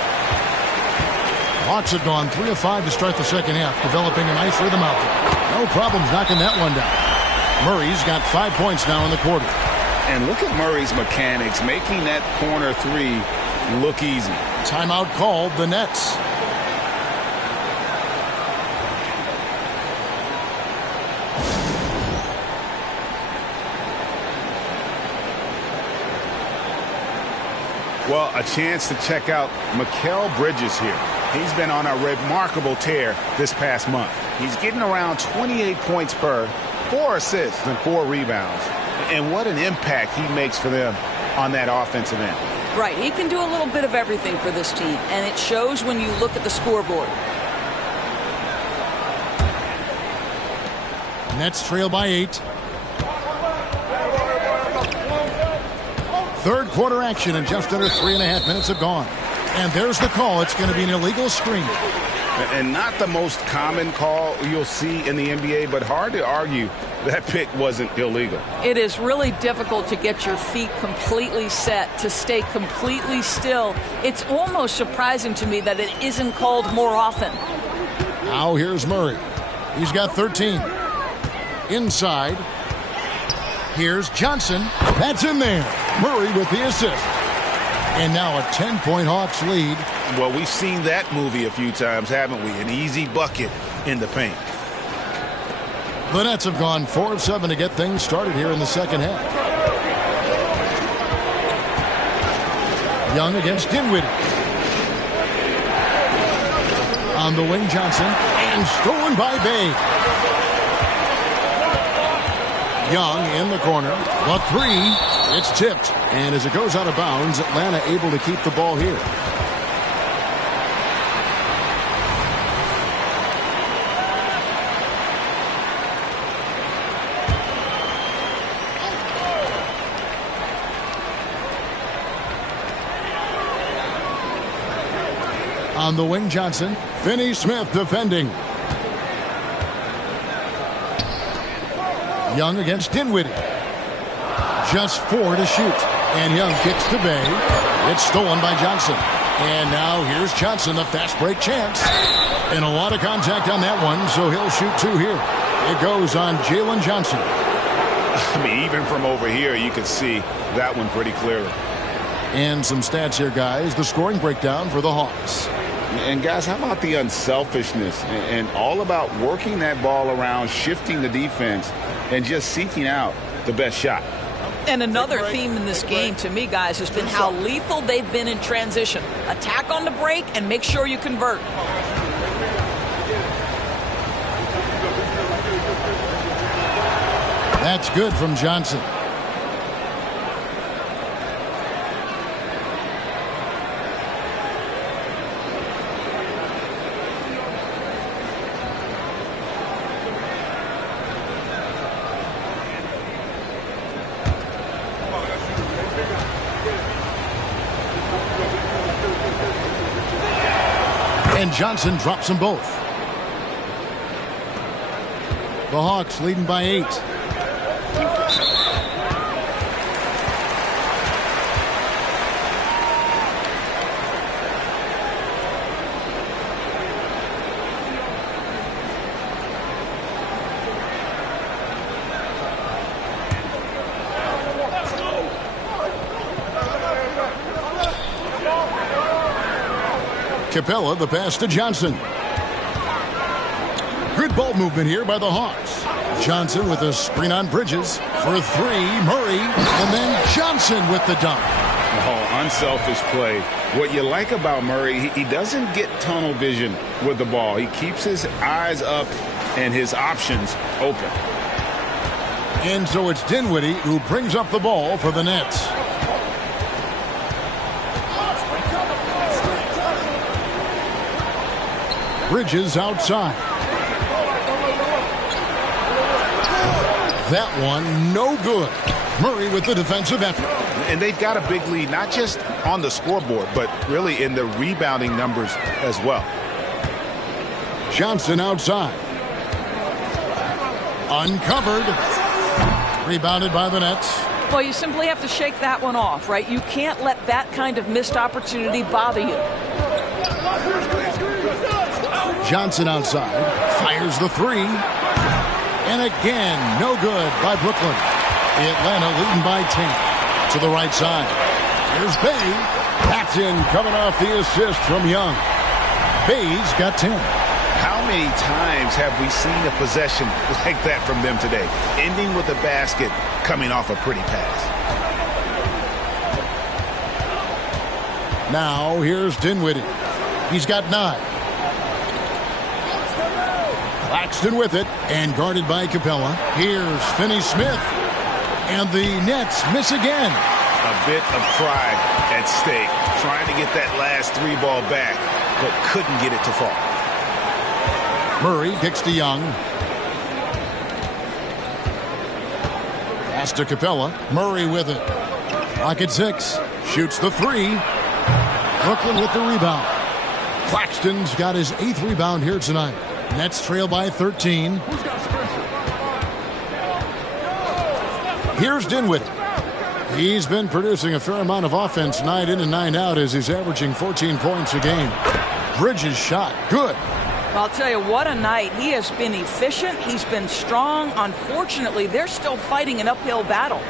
Hawks have gone 3 of 5 to start the second half, developing a nice rhythm out there. No problems knocking that one down. Murray's got 5 points now in the quarter. And look at Murray's mechanics, making that corner three look easy. Timeout called, the Nets. Well, a chance to check out Mikal Bridges here. He's been on a remarkable tear this past month. He's getting around 28 points per, 4 assists and 4 rebounds. And what an impact he makes for them on that offensive end. Right, he can do a little bit of everything for this team, and it shows when you look at the scoreboard. Nets trail by 8. Third quarter action, and just under 3.5 minutes have gone. And there's the call. It's going to be an illegal screen. And not the most common call you'll see in the NBA, but hard to argue that pick wasn't illegal. It is really difficult to get your feet completely set, to stay completely still. It's almost surprising to me that it isn't called more often. Now here's Murray. He's got 13. Inside. Here's Johnson. That's in there. Murray with the assist. And now a 10-point Hawks lead. Well, we've seen that movie a few times, haven't we? An easy bucket in the paint. The Nets have gone 4 of 7 to get things started here in the second half. Young against Dinwiddie. On the wing, Johnson. And stolen by Bay. Young in the corner. The three. It's tipped. And as it goes out of bounds, Atlanta able to keep the ball here. On the wing, Johnson. Finney-Smith defending. Young against Dinwiddie. Just 4 to shoot. And Young kicks to Bay. It's stolen by Johnson. And now here's Johnson, the fast break chance. And a lot of contact on that one, so he'll shoot 2 here. It goes on Jalen Johnson. I mean, even from over here, you can see that one pretty clearly. And some stats here, guys. The scoring breakdown for the Hawks. And guys, how about the unselfishness and all about working that ball around, shifting the defense, and just seeking out the best shot. And another theme in this game to me, guys, has been how lethal they've been in transition. Attack on the break and make sure you convert. That's good from Johnson. And Johnson drops them both. The Hawks leading by 8. Capella, the pass to Johnson. Good ball movement here by the Hawks. Johnson with a screen on Bridges. For 3, Murray. And then Johnson with the dunk. Oh, unselfish play. What you like about Murray, he doesn't get tunnel vision with the ball. He keeps his eyes up and his options open. And so it's Dinwiddie who brings up the ball for the Nets. Bridges outside. That one, no good. Murray with the defensive effort. And they've got a big lead, not just on the scoreboard, but really in the rebounding numbers as well. Johnson outside. Uncovered. Rebounded by the Nets. Well, you simply have to shake that one off, right? You can't let that kind of missed opportunity bother you. Johnson outside. Fires the three. And again, no good by Brooklyn. Atlanta leading by 10 to the right side. Here's Bay. Paxson coming off the assist from Young. Bay's got 10. How many times have we seen a possession like that from them today? Ending with a basket, coming off a pretty pass. Now here's Dinwiddie. He's got 9. Claxton with it and guarded by Capella. Here's Finney-Smith. And the Nets miss again. A bit of pride at stake. Trying to get that last 3 ball back, but couldn't get it to fall. Murray kicks to Young. Pass to Capella. Murray with it. Clock at 6. Shoots the 3. Brooklyn with the rebound. Claxton's got his 8th rebound here tonight. Nets trail by 13. Here's Dinwiddie. He's been producing a fair amount of offense night in and night out as he's averaging 14 points a game. Bridges shot. Good. I'll tell you, what a night. He has been efficient. He's been strong. Unfortunately, they're still fighting an uphill battle.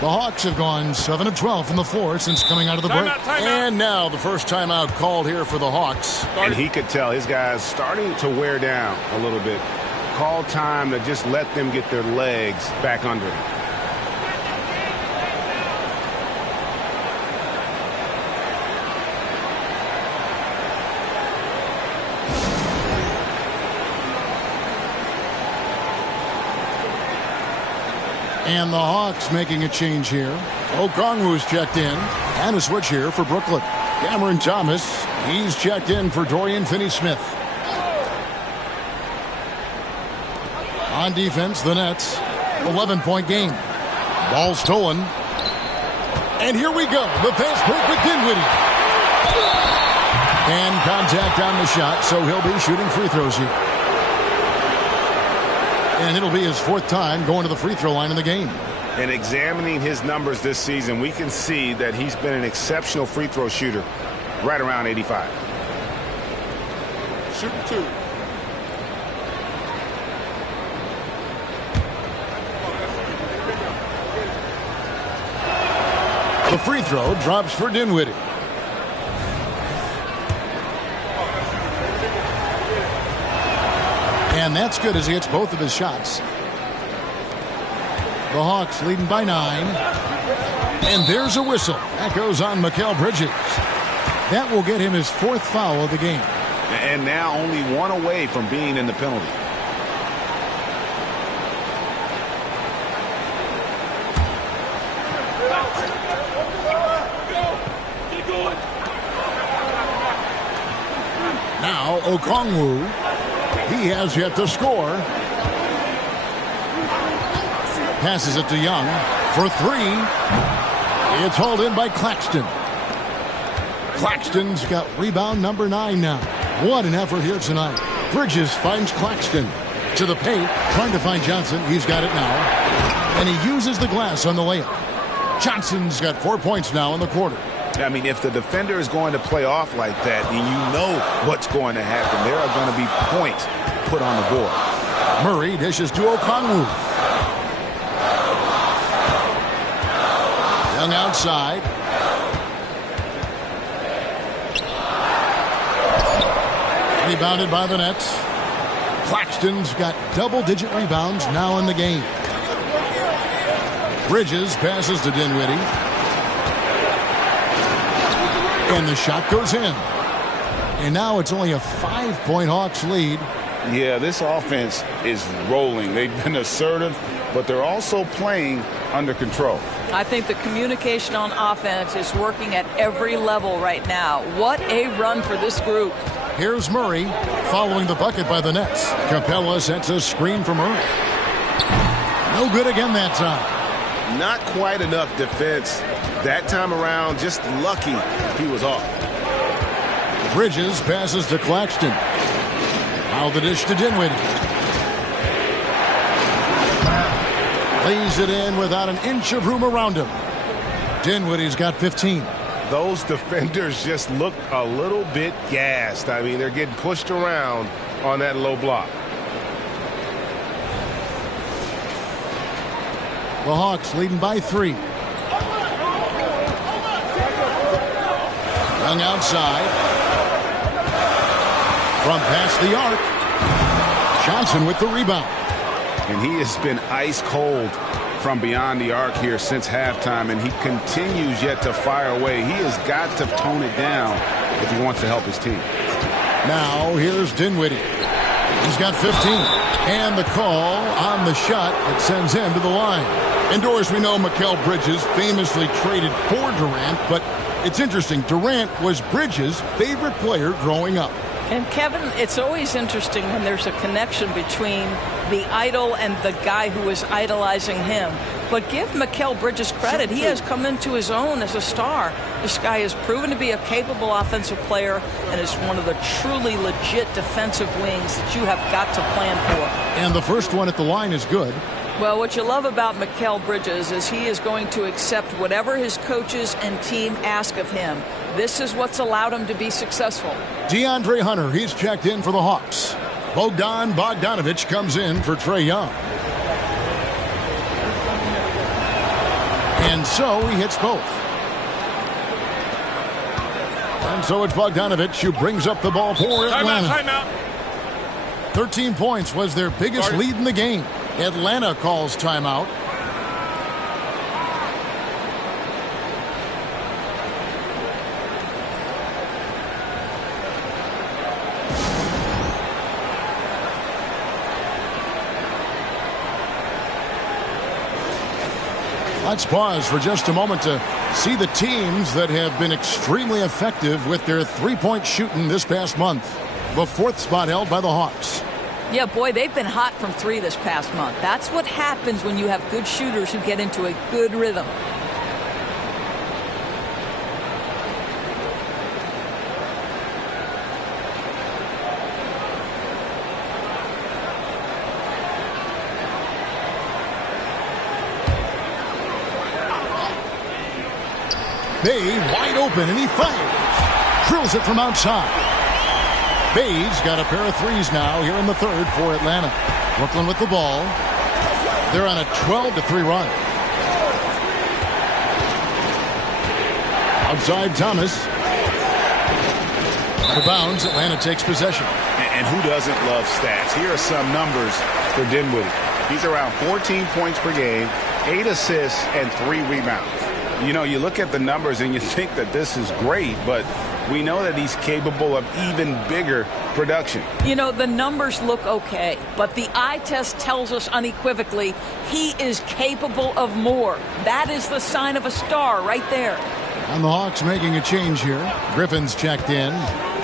The Hawks have gone 7 of 12 from the floor since coming out of the break. And now the first timeout called here for the Hawks. And he could tell his guys starting to wear down a little bit. Call time to just let them get their legs back under them. And the Hawks making a change here. Okongwu's checked in. And a switch here for Brooklyn. Cameron Thomas, he's checked in for Dorian Finney-Smith. On defense, the Nets, 11-point game. Ball stolen. And here we go. The fast break with Dinwiddie. And contact on the shot, so he'll be shooting free throws here. And it'll be his 4th time going to the free throw line in the game. And examining his numbers this season, we can see that he's been an exceptional free throw shooter, right around 85. Shooting 2. The free throw drops for Dinwiddie. And that's good as he hits both of his shots. The Hawks leading by 9. And there's a whistle. That goes on Mikal Bridges. That will get him his 4th foul of the game. And now only 1 away from being in the penalty. Now Okongwu. He has yet to score. Passes it to Young for 3. It's hauled in by Claxton. Claxton's got rebound number 9 now. What an effort here tonight. Bridges finds Claxton to the paint, trying to find Johnson. He's got it now. And he uses the glass on the layup. Johnson's got 4 points now in the quarter. I mean, if the defender is going to play off like that, then you know what's going to happen. There are going to be points put on the board. Murray dishes to Okongwu. Young outside. Rebounded by the Nets. Claxton's got double-digit rebounds now in the game. Bridges passes to Dinwiddie. And the shot goes in. And now it's only a 5-point Hawks lead. Yeah, this offense is rolling. They've been assertive, but they're also playing under control. I think the communication on offense is working at every level right now. What a run for this group. Here's Murray following the bucket by the Nets. Capella sets a screen for Murray. No good again that time. Not quite enough defense that time around. Just lucky he was off. Bridges passes to Claxton. Now the dish to Dinwiddie. Lays it in without an inch of room around him. Dinwiddie's got 15. Those defenders just look a little bit gassed. I mean, they're getting pushed around on that low block. The Hawks leading by 3. Young outside. From past the arc. Johnson with the rebound. And he has been ice cold from beyond the arc here since halftime, and he continues yet to fire away. He has got to tone it down if he wants to help his team. Now here's Dinwiddie. He's got 15. And the call on the shot that sends him to the line. And Doris, we know Mikal Bridges famously traded for Durant, but it's interesting. Durant was Bridges' favorite player growing up. And Kevin, it's always interesting when there's a connection between the idol and the guy who is idolizing him. But give Mikal Bridges credit. He has come into his own as a star. This guy has proven to be a capable offensive player and is one of the truly legit defensive wings that you have got to plan for. And the first one at the line is good. Well, what you love about Mikal Bridges is he is going to accept whatever his coaches and team ask of him. This is what's allowed him to be successful. DeAndre Hunter, he's checked in for the Hawks. Bogdan Bogdanović comes in for Trae Young. And so he hits both. And so it's Bogdanović who brings up the ball for Atlanta. Timeout. 13 points was their biggest lead in the game. Atlanta calls timeout. Let's pause for just a moment to see the teams that have been extremely effective with their three-point shooting this past month. The 4th spot held by the Hawks. Yeah, boy, they've been hot from 3 this past month. That's what happens when you have good shooters who get into a good rhythm. Bay wide open, and he fires. Drills it from outside. Bay's got a pair of threes now here in the 3rd for Atlanta. Brooklyn with the ball. They're on a 12-3 run. Outside Thomas. Out of bounds, Atlanta takes possession. And who doesn't love stats? Here are some numbers for Dinwiddie. He's around 14 points per game, 8 assists, and 3 rebounds. You know, you look at the numbers and you think that this is great, but we know that he's capable of even bigger production. You know, the numbers look okay, but the eye test tells us unequivocally he is capable of more. That is the sign of a star right there. And the Hawks making a change here. Griffin's checked in.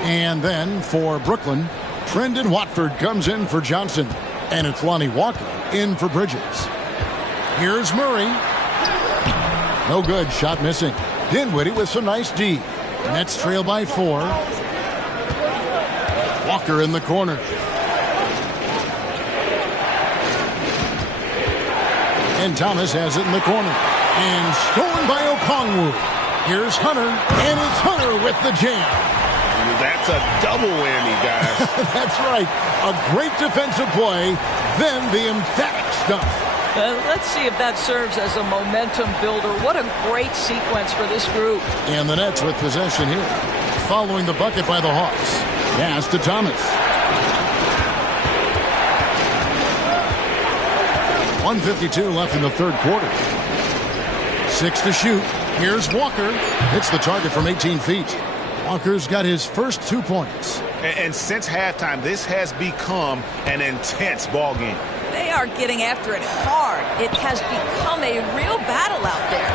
And then for Brooklyn, Trendon Watford comes in for Johnson. And it's Lonnie Walker in for Bridges. Here's Murray. No good. Shot missing. Dinwiddie with some nice D. Nets trail by 4. Walker in the corner. And Thomas has it in the corner. And stolen by Okongwu. Here's Hunter. And it's Hunter with the jam. That's a double whammy, guys. That's right. A great defensive play. Then the emphatic stuff. Let's see if that serves as a momentum builder. What a great sequence for this group. And the Nets with possession here. Following the bucket by the Hawks. Pass to Thomas. 1:52 left in the 3rd quarter. 6 to shoot. Here's Walker. Hits the target from 18 feet. Walker's got his first 2 points. And since halftime, this has become an intense ball game. They are getting after it hard. It has become a real battle out there.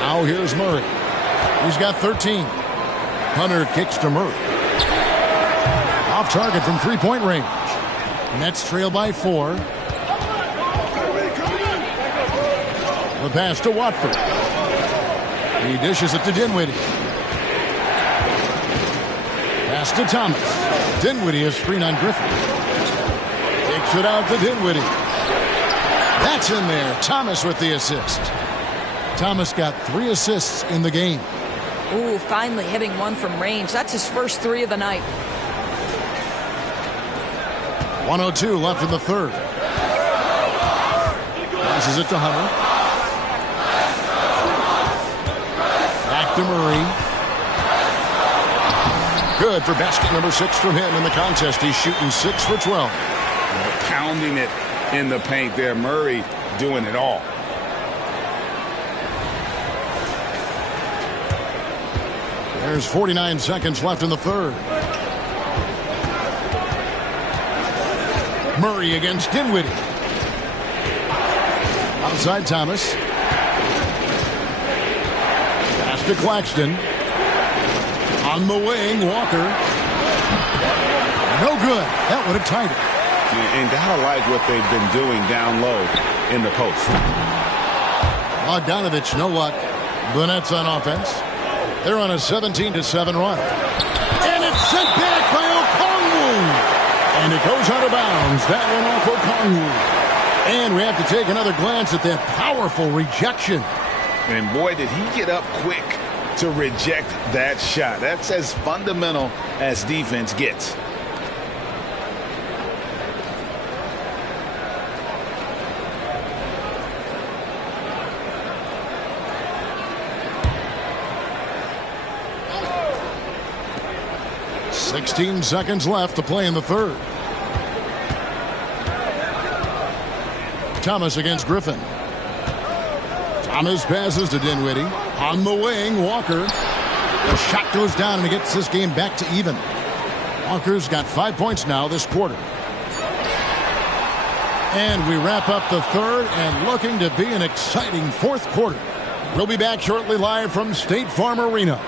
Now here's Murray. He's got 13. Hunter kicks to Murray. Off target from three-point range. Nets trail by 4. The pass to Watford. He dishes it to Dinwiddie. Pass to Thomas. Dinwiddie is screen on Griffin. Takes it out to Dinwiddie. That's in there. Thomas with the assist. Thomas got 3 assists in the game. Ooh, finally hitting one from range. That's his first 3 of the night. 1:02 left in the third. Passes it to Hunter. Back to Murray. Good for basket number 6 from him in the contest. He's shooting 6 for 12. Pounding it in the paint there. Murray doing it all. There's 49 seconds left in the third. Murray against Dinwiddie. Outside Thomas. Pass to Claxton. On the wing, Walker. No good. That would have tied it. And gotta like what they've been doing down low in the post. Bogdanovich, no luck. The Nets on offense. They're on a 17-7 run. And it's sent back by Okongwu. And it goes out of bounds. That one off Okongwu. And we have to take another glance at that powerful rejection. And boy, did he get up quick to reject that shot. That's as fundamental as defense gets. Sixteen seconds left to play in the third. Thomas against Griffin. Thomas passes to Dinwiddie. On the wing, Walker. The shot goes down and it gets this game back to even. Walker's got 5 points now this quarter. And we wrap up the third and looking to be an exciting fourth quarter. We'll be back shortly live from State Farm Arena.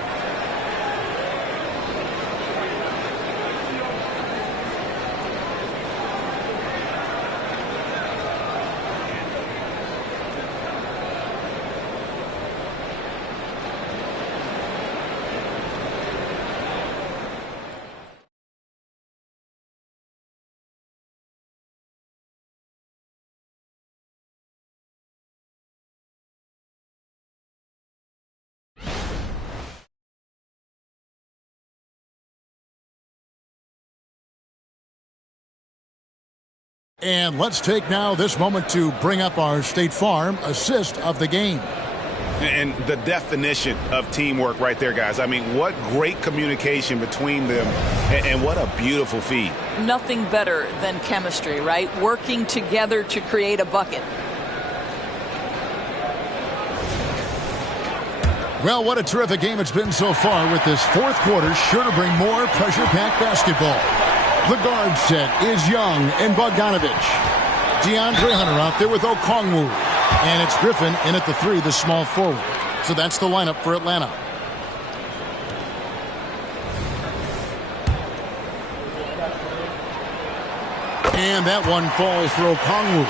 And let's take now this moment to bring up our State Farm assist of the game. And the definition of teamwork right there, guys. I mean, what great communication between them, and what a beautiful feed. Nothing better than chemistry, right? Working together to create a bucket. Well, what a terrific game it's been so far, with this fourth quarter sure to bring more pressure-packed basketball. The guard set is Young and Bogdanovich. DeAndre Hunter out there with Okongwu. And it's Griffin in at the 3, the small forward. So that's the lineup for Atlanta. And that one falls for Okongwu.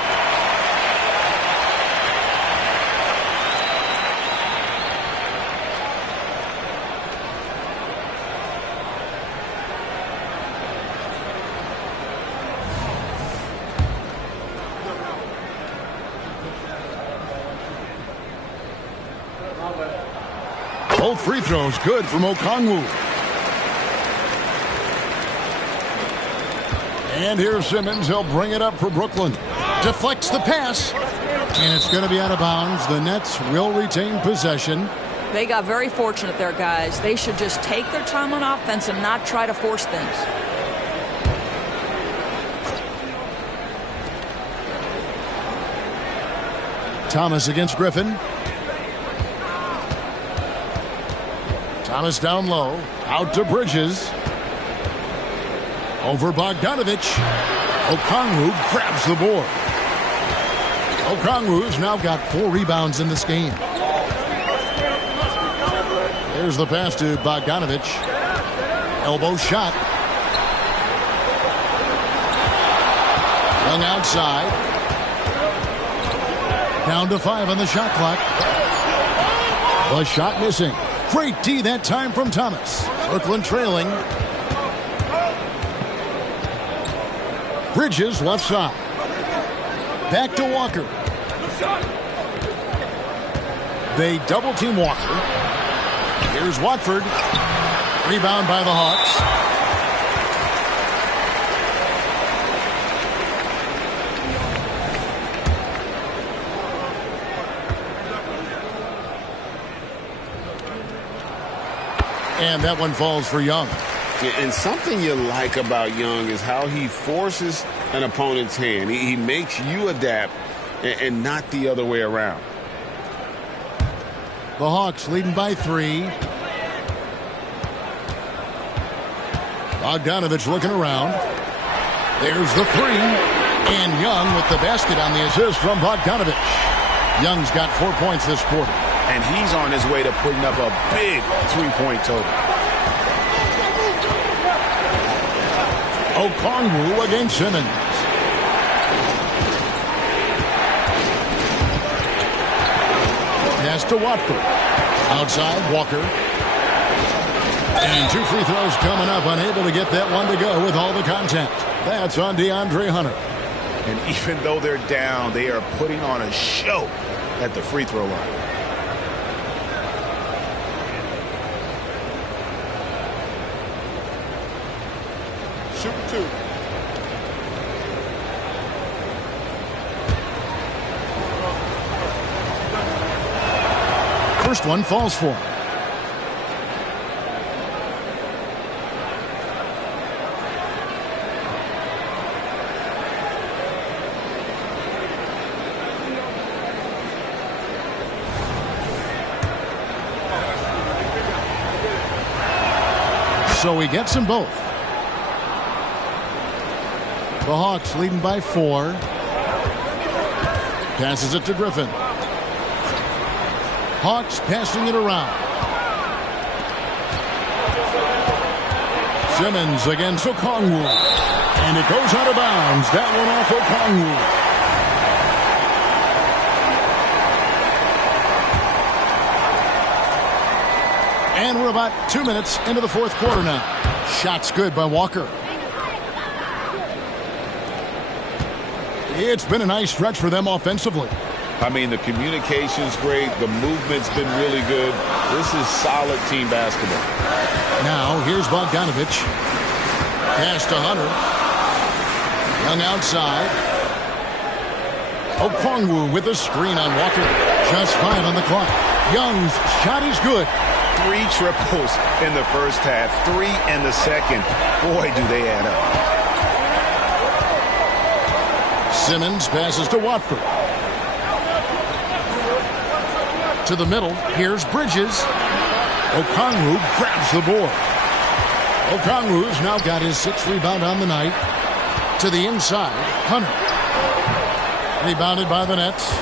Both free throws good from Okongwu. And here's Simmons. He'll bring it up for Brooklyn. Deflects the pass. And it's going to be out of bounds. The Nets will retain possession. They got very fortunate there, guys. They should just take their time on offense and not try to force things. Thomas against Griffin. Thomas down low. Out to Bridges. Over Bogdanovich. Okongwu grabs the board. Okongwu's now got 4 rebounds in this game. There's the pass to Bogdanovich. Elbow shot. Young outside. Down to 5 on the shot clock. The shot missing. Great D that time from Thomas. Brooklyn trailing. Bridges left side. Back to Walker. They double team Walker. Here's Watford. Rebound by the Hawks. And that one falls for Young. And something you like about Young is how he forces an opponent's hand. He makes you adapt and not the other way around. The Hawks leading by 3. Bogdanovich looking around. There's the 3. And Young with the basket on the assist from Bogdanovich. Young's got 4 points this quarter. And he's on his way to putting up a big 3-point total. Okongwu against Simmons. Pass to Watford. Outside, Walker. And 2 free throws coming up. Unable to get that one to go with all the contact. That's on DeAndre Hunter. And even though they're down, they are putting on a show at the free throw line. Shoot 2. First one falls for him. So he gets them both. The Hawks leading by 4. Passes it to Griffin. Hawks passing it around. Simmons against Okongwu. And it goes out of bounds. That one off Okongwu. And we're about 2 minutes into the fourth quarter now. Shots good by Walker. It's been a nice stretch for them offensively. I mean, the communication's great. The movement's been really good. This is solid team basketball. Now, here's Bogdanovich. Pass to Hunter. Young outside. Okongwu with a screen on Walker. Just 5 on the clock. Young's shot is good. 3 triples in the first half. 3 in the second. Boy, do they add up. Simmons passes to Watford. To the middle. Here's Bridges. Okongwu grabs the board. Okongwu's now got his 6th rebound on the night. To the inside. Hunter. Rebounded by the Nets.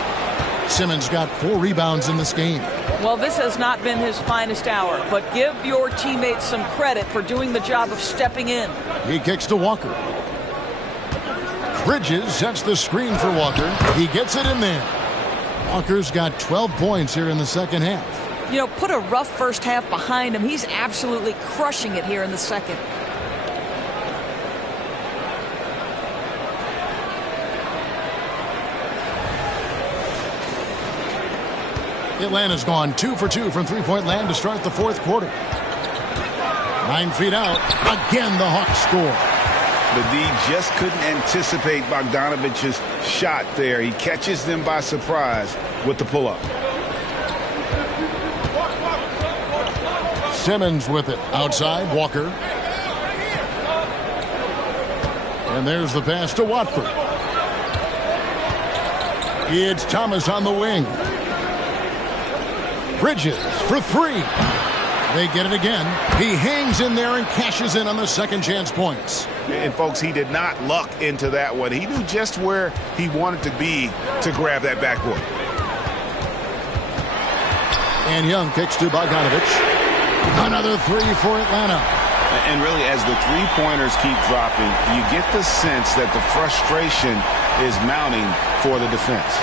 Simmons got 4 rebounds in this game. Well, this has not been his finest hour, but give your teammates some credit for doing the job of stepping in. He kicks to Walker. Bridges sets the screen for Walker. He gets it in there. Walker's got 12 points here in the second half. You know, put a rough first half behind him. He's absolutely crushing it here in the second. Atlanta's gone 2 for 2 from three-point land to start the fourth quarter. 9 feet out. Again, the Hawks score. The D just couldn't anticipate Bogdanovich's shot there. He catches them by surprise with the pull-up. Simmons with it. Outside, Walker. And there's the pass to Watford. It's Thomas on the wing. Bridges for 3. They get it again. He hangs in there and cashes in on the second chance points. And, folks, he did not luck into that one. He knew just where he wanted to be to grab that backboard. And Young kicks to Bogdanovich. Another 3 for Atlanta. And really, as the three-pointers keep dropping, you get the sense that the frustration is mounting for the defense.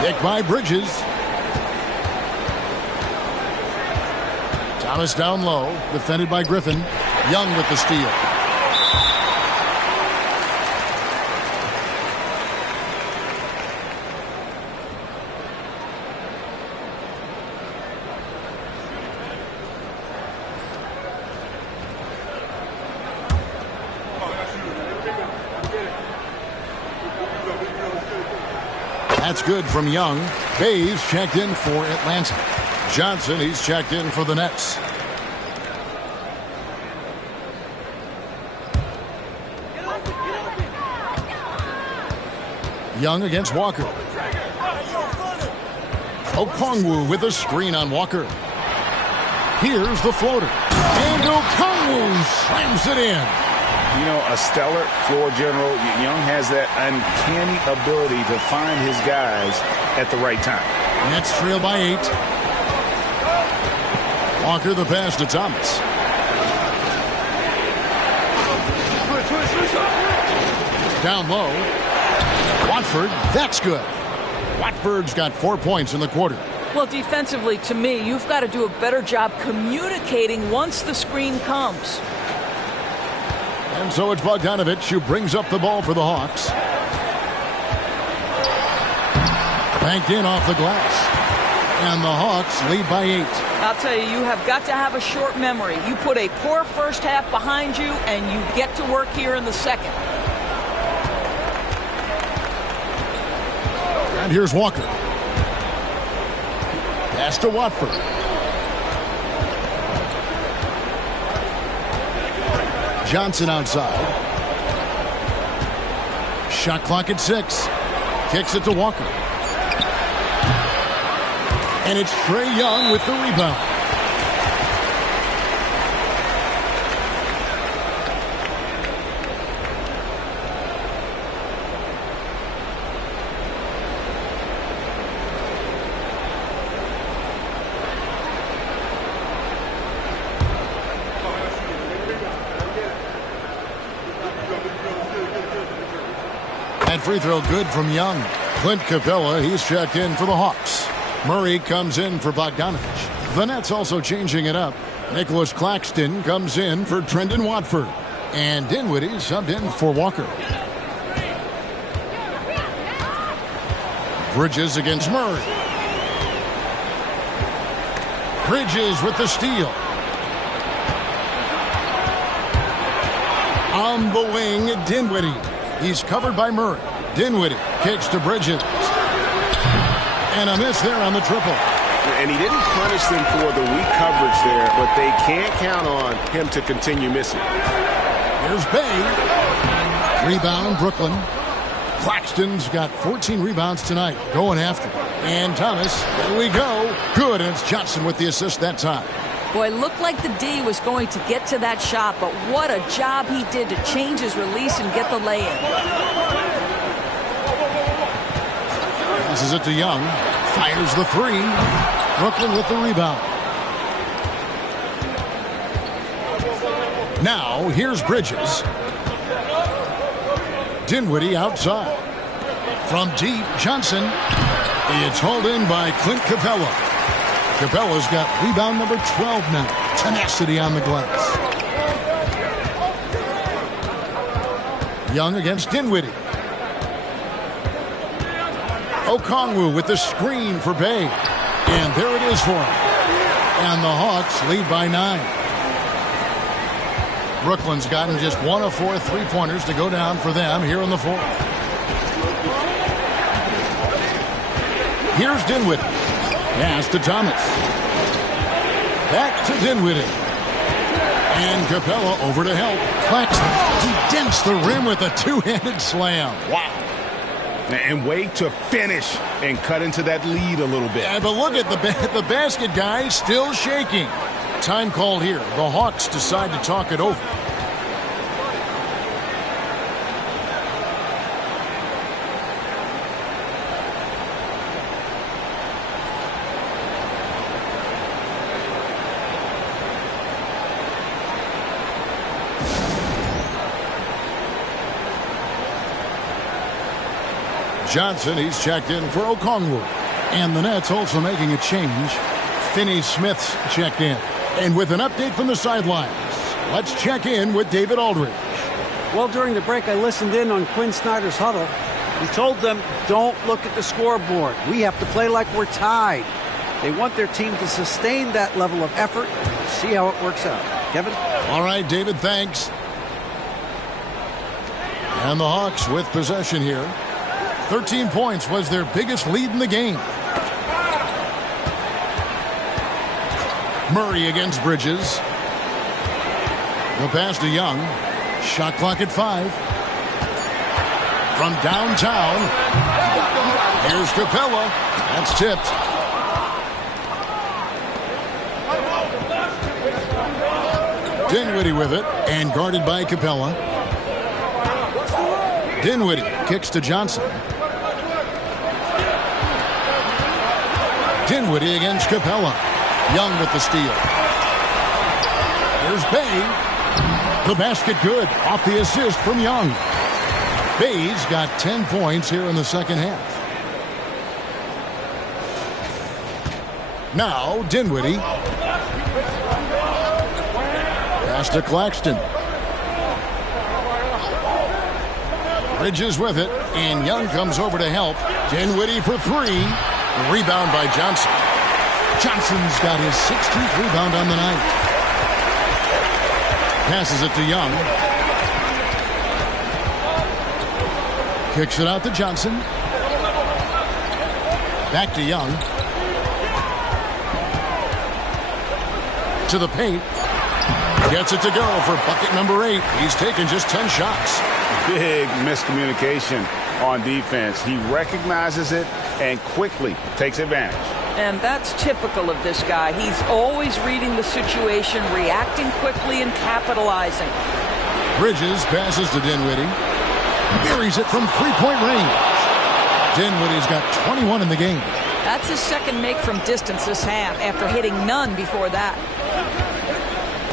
Pick by Bridges. Thomas down low, defended by Griffin. Young with the steal. That's good from Young. Bays checked in for Atlanta. Johnson, he's checked in for the Nets. Young against Walker. Okongwu with a screen on Walker. Here's the floater. And Okongwu slams it in. You know, a stellar floor general. Young has that uncanny ability to find his guys at the right time. Nets trail by 8. Walker the pass to Thomas. Down low. Watford, that's good. Watford's got 4 points in the quarter. Well, defensively, to me, you've got to do a better job communicating once the screen comes. And so it's Bogdanovich who brings up the ball for the Hawks. Banked in off the glass. And the Hawks lead by 8. I'll tell you, you have got to have a short memory. You put a poor first half behind you, and you get to work here in the second. And here's Walker. Pass to Watford. Johnson outside. Shot clock at 6. Kicks it to Walker. And it's Trae Young with the rebound. And free throw good from Young. Clint Capella, he's checked in for the Hawks. Murray comes in for Bogdanovich. The Nets also changing it up. Nicholas Claxton comes in for Trendon Watford. And Dinwiddie subbed in for Walker. Bridges against Murray. Bridges with the steal. On the wing, Dinwiddie. He's covered by Murray. Dinwiddie kicks to Bridges. And a miss there on the triple. And he didn't punish them for the weak coverage there, but they can't count on him to continue missing. Here's Bay. Rebound, Brooklyn. Claxton's got 14 rebounds tonight. Going after. And Thomas, there we go. Good, and it's Johnson with the assist that time. Boy, looked like the D was going to get to that shot, but what a job he did to change his release and get the lay-in. This is it to Young. Fires the 3. Brooklyn with the rebound. Now, here's Bridges. Dinwiddie outside. From deep, Johnson. It's hauled in by Clint Capella. Capella's got rebound number 12 now. Tenacity on the glass. Young against Dinwiddie. Okongwu with the screen for Bay. And there it is for him. And the Hawks lead by 9. Brooklyn's gotten just 1 of 4 three-pointers to go down for them here in the 4th. Here's Dinwiddie. Pass to Thomas. Back to Dinwiddie. And Capella over to help. Claxton. He dents the rim with a two-handed slam. Wow. And wait to finish and cut into that lead a little bit. Yeah, but look at the basket guy still shaking. Time called here. The Hawks decide to talk it over. Johnson, he's checked in for Okongwu. And the Nets also making a change. Finney Smith's checked in. And with an update from the sidelines, let's check in with David Aldridge. Well, during the break, I listened in on Quinn Snyder's huddle. He told them, don't look at the scoreboard. We have to play like we're tied. They want their team to sustain that level of effort. See how it works out. Kevin? All right, David, thanks. And the Hawks with possession here. 13 points was their biggest lead in the game. Murray against Bridges. The pass to Young. Shot clock at 5. From downtown. Here's Capella. That's tipped. Dinwiddie with it and guarded by Capella. Dinwiddie kicks to Johnson. Dinwiddie against Capella. Young with the steal. Here's Bay. The basket good off the assist from Young. Bay's got 10 points here in the second half. Now Dinwiddie. Pass to Claxton. Bridges with it, and Young comes over to help. Dinwiddie for 3. The rebound by Johnson. Johnson's got his 16th rebound on the night. Passes it to Young. Kicks it out to Johnson. Back to Young. To the paint. Gets it to go for bucket number 8. He's taken just 10 shots. Big miscommunication on defense. He recognizes it and quickly takes advantage. And that's typical of this guy. He's always reading the situation, reacting quickly, and capitalizing. Bridges passes to Dinwiddie. Buries it from three-point range. Dinwiddie's got 21 in the game. That's his second make from distance this half after hitting none before that.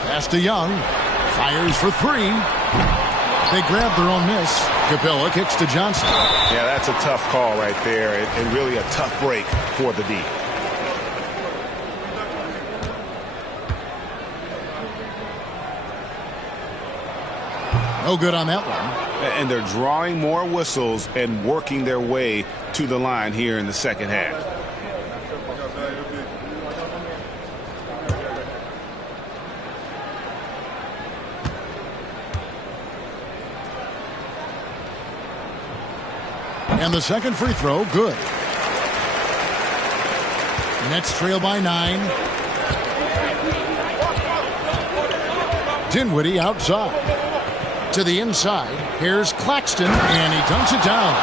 Pass to Young. Fires for 3. They grab their own miss. Capella kicks to Johnson. Yeah, that's a tough call right there, and really a tough break for the D. No good on that one. And they're drawing more whistles and working their way to the line here in the second half. And the second free throw, good. Nets trail by 9. Dinwiddie outside. To the inside. Here's Claxton, and he dunks it down.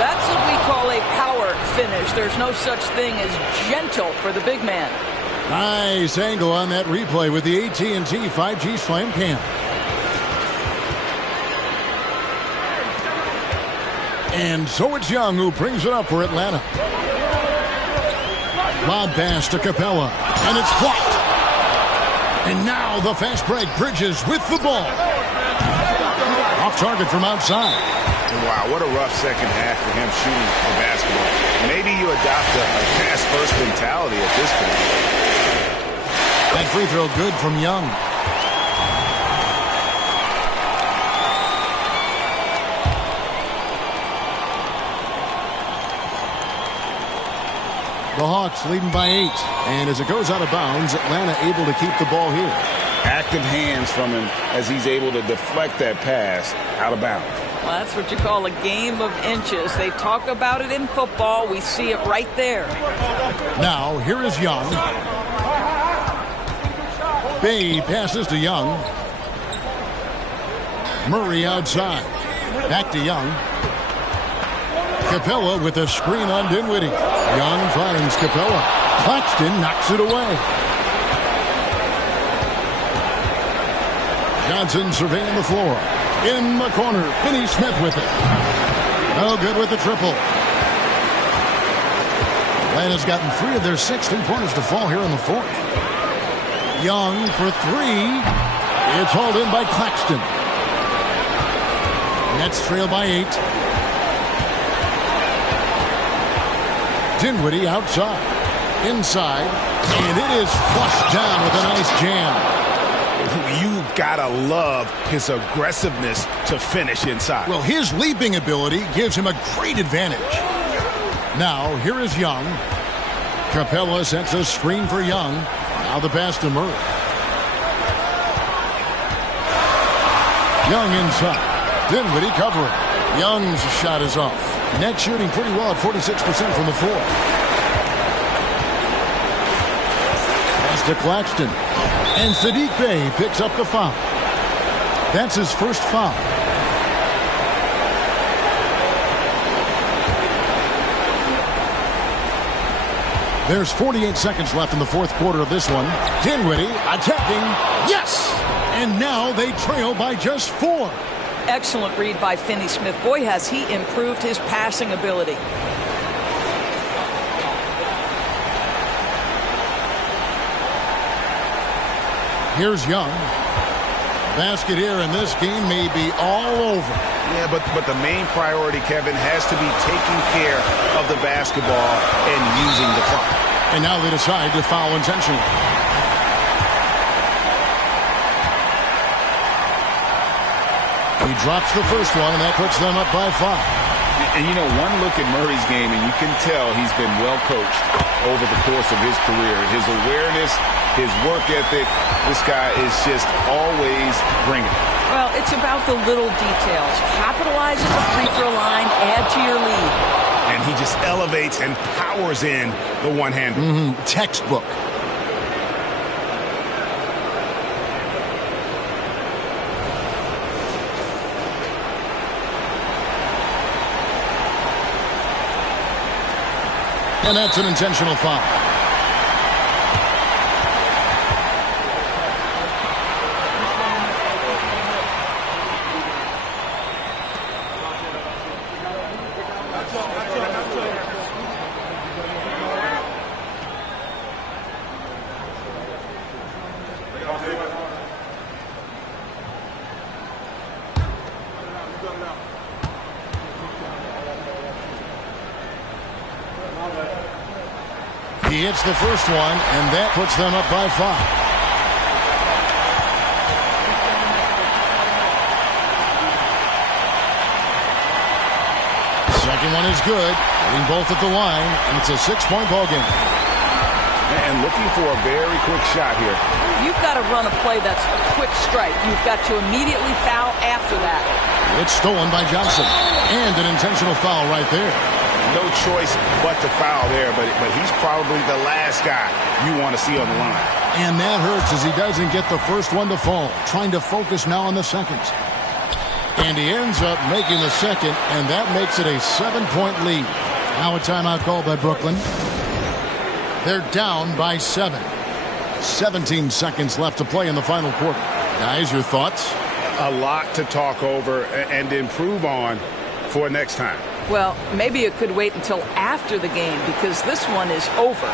That's what we call a power finish. There's no such thing as gentle for the big man. Nice angle on that replay with the AT&T 5G Slam Cam. And so it's Young who brings it up for Atlanta. Lob pass to Capella, and it's blocked. And now the fast break. Bridges with the ball. Off target from outside. Wow, what a rough second half for him shooting the basketball. Maybe you adopt a pass-first mentality at this point. That free throw good from Young. The Hawks leading by 8. And as it goes out of bounds, Atlanta able to keep the ball here. Active hands from him as he's able to deflect that pass out of bounds. Well, that's what you call a game of inches. They talk about it in football. We see it right there. Now, here is Young. Bay passes to Young. Murray outside. Back to Young. Capella with a screen on Dinwiddie. Young finds Capella. Claxton knocks it away. Johnson surveying the floor. In the corner, Finney Smith with it. No good with the triple. Atlanta's gotten 3 of their 6 3-pointers to fall here in the 4th. Young for 3. It's hauled in by Claxton. Nets trail by 8. Dinwiddie outside. Inside. And it is flushed down with a nice jam. You've got to love his aggressiveness to finish inside. Well, his leaping ability gives him a great advantage. Now, here is Young. Capella sets a screen for Young. Now the pass to Murray. Young inside. Dinwiddie covering. Young's shot is off. Net shooting pretty well at 46% from the floor. Pass to Claxton. And Saddiq Bey picks up the foul. That's his first foul. There's 48 seconds left in the fourth quarter of this one. Dinwiddie attacking. Yes! And now they trail by just 4. Excellent read by Finney-Smith. Boy, has he improved his passing ability. Here's Young. Basket here, and this game may be all over. Yeah, but the main priority, Kevin, has to be taking care of the basketball and using the clock. And now they decide to foul intentionally. He drops the first one, and that puts them up by 5. And, you know, one look at Murray's game, and you can tell he's been well coached over the course of his career. His awareness, his work ethic, this guy is just always bringing it. Well, it's about the little details. Capitalize at the free throw line, add to your lead. And he just elevates and powers in the one-hander. Textbook. And that's an intentional foul. He hits the first one, and that puts them up by 5. Second one is good. Hitting both at the line, and it's a 6-point ball game. And looking for a very quick shot here. You've got to run a play that's a quick strike. You've got to immediately foul after that. It's stolen by Johnson. And an intentional foul right there. No choice but to foul there, but he's probably the last guy you want to see on the line. And that hurts as he doesn't get the first one to fall. Trying to focus now on the second. And he ends up making the second, and that makes it a 7-point lead. Now a timeout called by Brooklyn. They're down by 7. 17 seconds left to play in the final quarter. Guys, your thoughts? A lot to talk over and improve on for next time. Well, maybe it could wait until after the game because this one is over.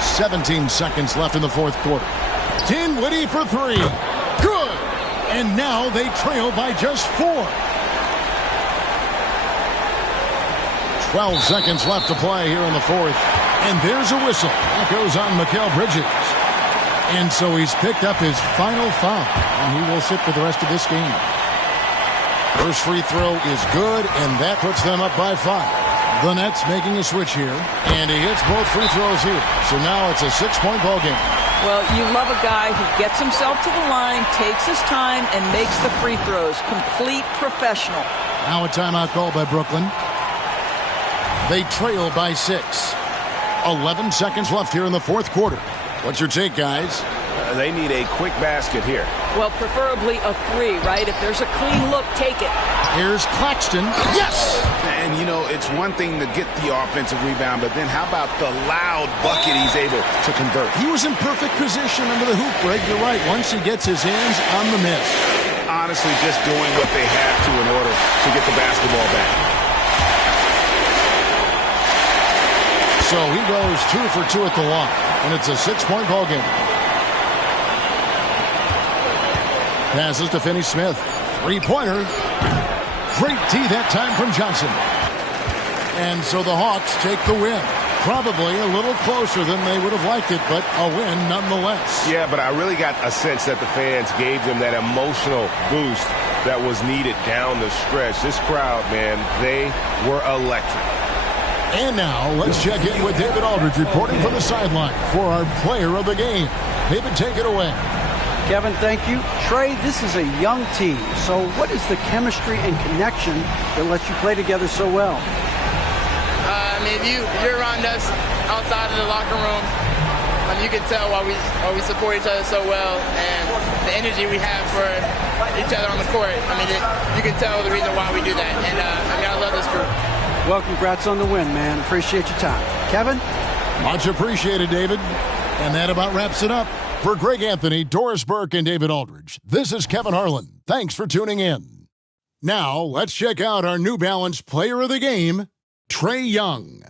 17 seconds left in the fourth quarter. Dinwiddie for 3. Good! And now they trail by just 4. 12 seconds left to play here in the fourth. And there's a whistle. That goes on Mikal Bridges. And so he's picked up his final foul. And he will sit for the rest of this game. First free throw is good, and that puts them up by 5. The Nets making a switch here, and he hits both free throws here. So now it's a 6-point ball game. Well, you love a guy who gets himself to the line, takes his time, and makes the free throws. Complete professional. Now a timeout called by Brooklyn. They trail by 6. 11 seconds left here in the fourth quarter. What's your take, guys? They need a quick basket here. Well, preferably a 3, right? If there's a clean look, take it. Here's Claxton. Yes! And, you know, it's one thing to get the offensive rebound, but then how about the loud bucket he's able to convert? He was in perfect position under the hoop, Greg. You're right. Once he gets his hands on the miss. Honestly, just doing what they have to in order to get the basketball back. So he goes 2 for 2 at the line, and it's a 6-point ball game. Passes to Finney-Smith. 3-pointer. Great D that time from Johnson. And so the Hawks take the win. Probably a little closer than they would have liked it, but a win nonetheless. Yeah, but I really got a sense that the fans gave them that emotional boost that was needed down the stretch. This crowd, man, they were electric. And now let's check in with David Aldridge reporting from the sideline for our player of the game. David, take it away. Kevin, thank you. Trey, this is a young team. So what is the chemistry and connection that lets you play together so well? I mean, if you're around us outside of the locker room, you can tell why we support each other so well and the energy we have for each other on the court. I mean, you can tell the reason why we do that. And, I love this group. Well, congrats on the win, man. Appreciate your time. Kevin? Much appreciated, David. And that about wraps it up. For Greg Anthony, Doris Burke, and David Aldridge, this is Kevin Harlan. Thanks for tuning in. Now, let's check out our New Balance player of the game, Trae Young.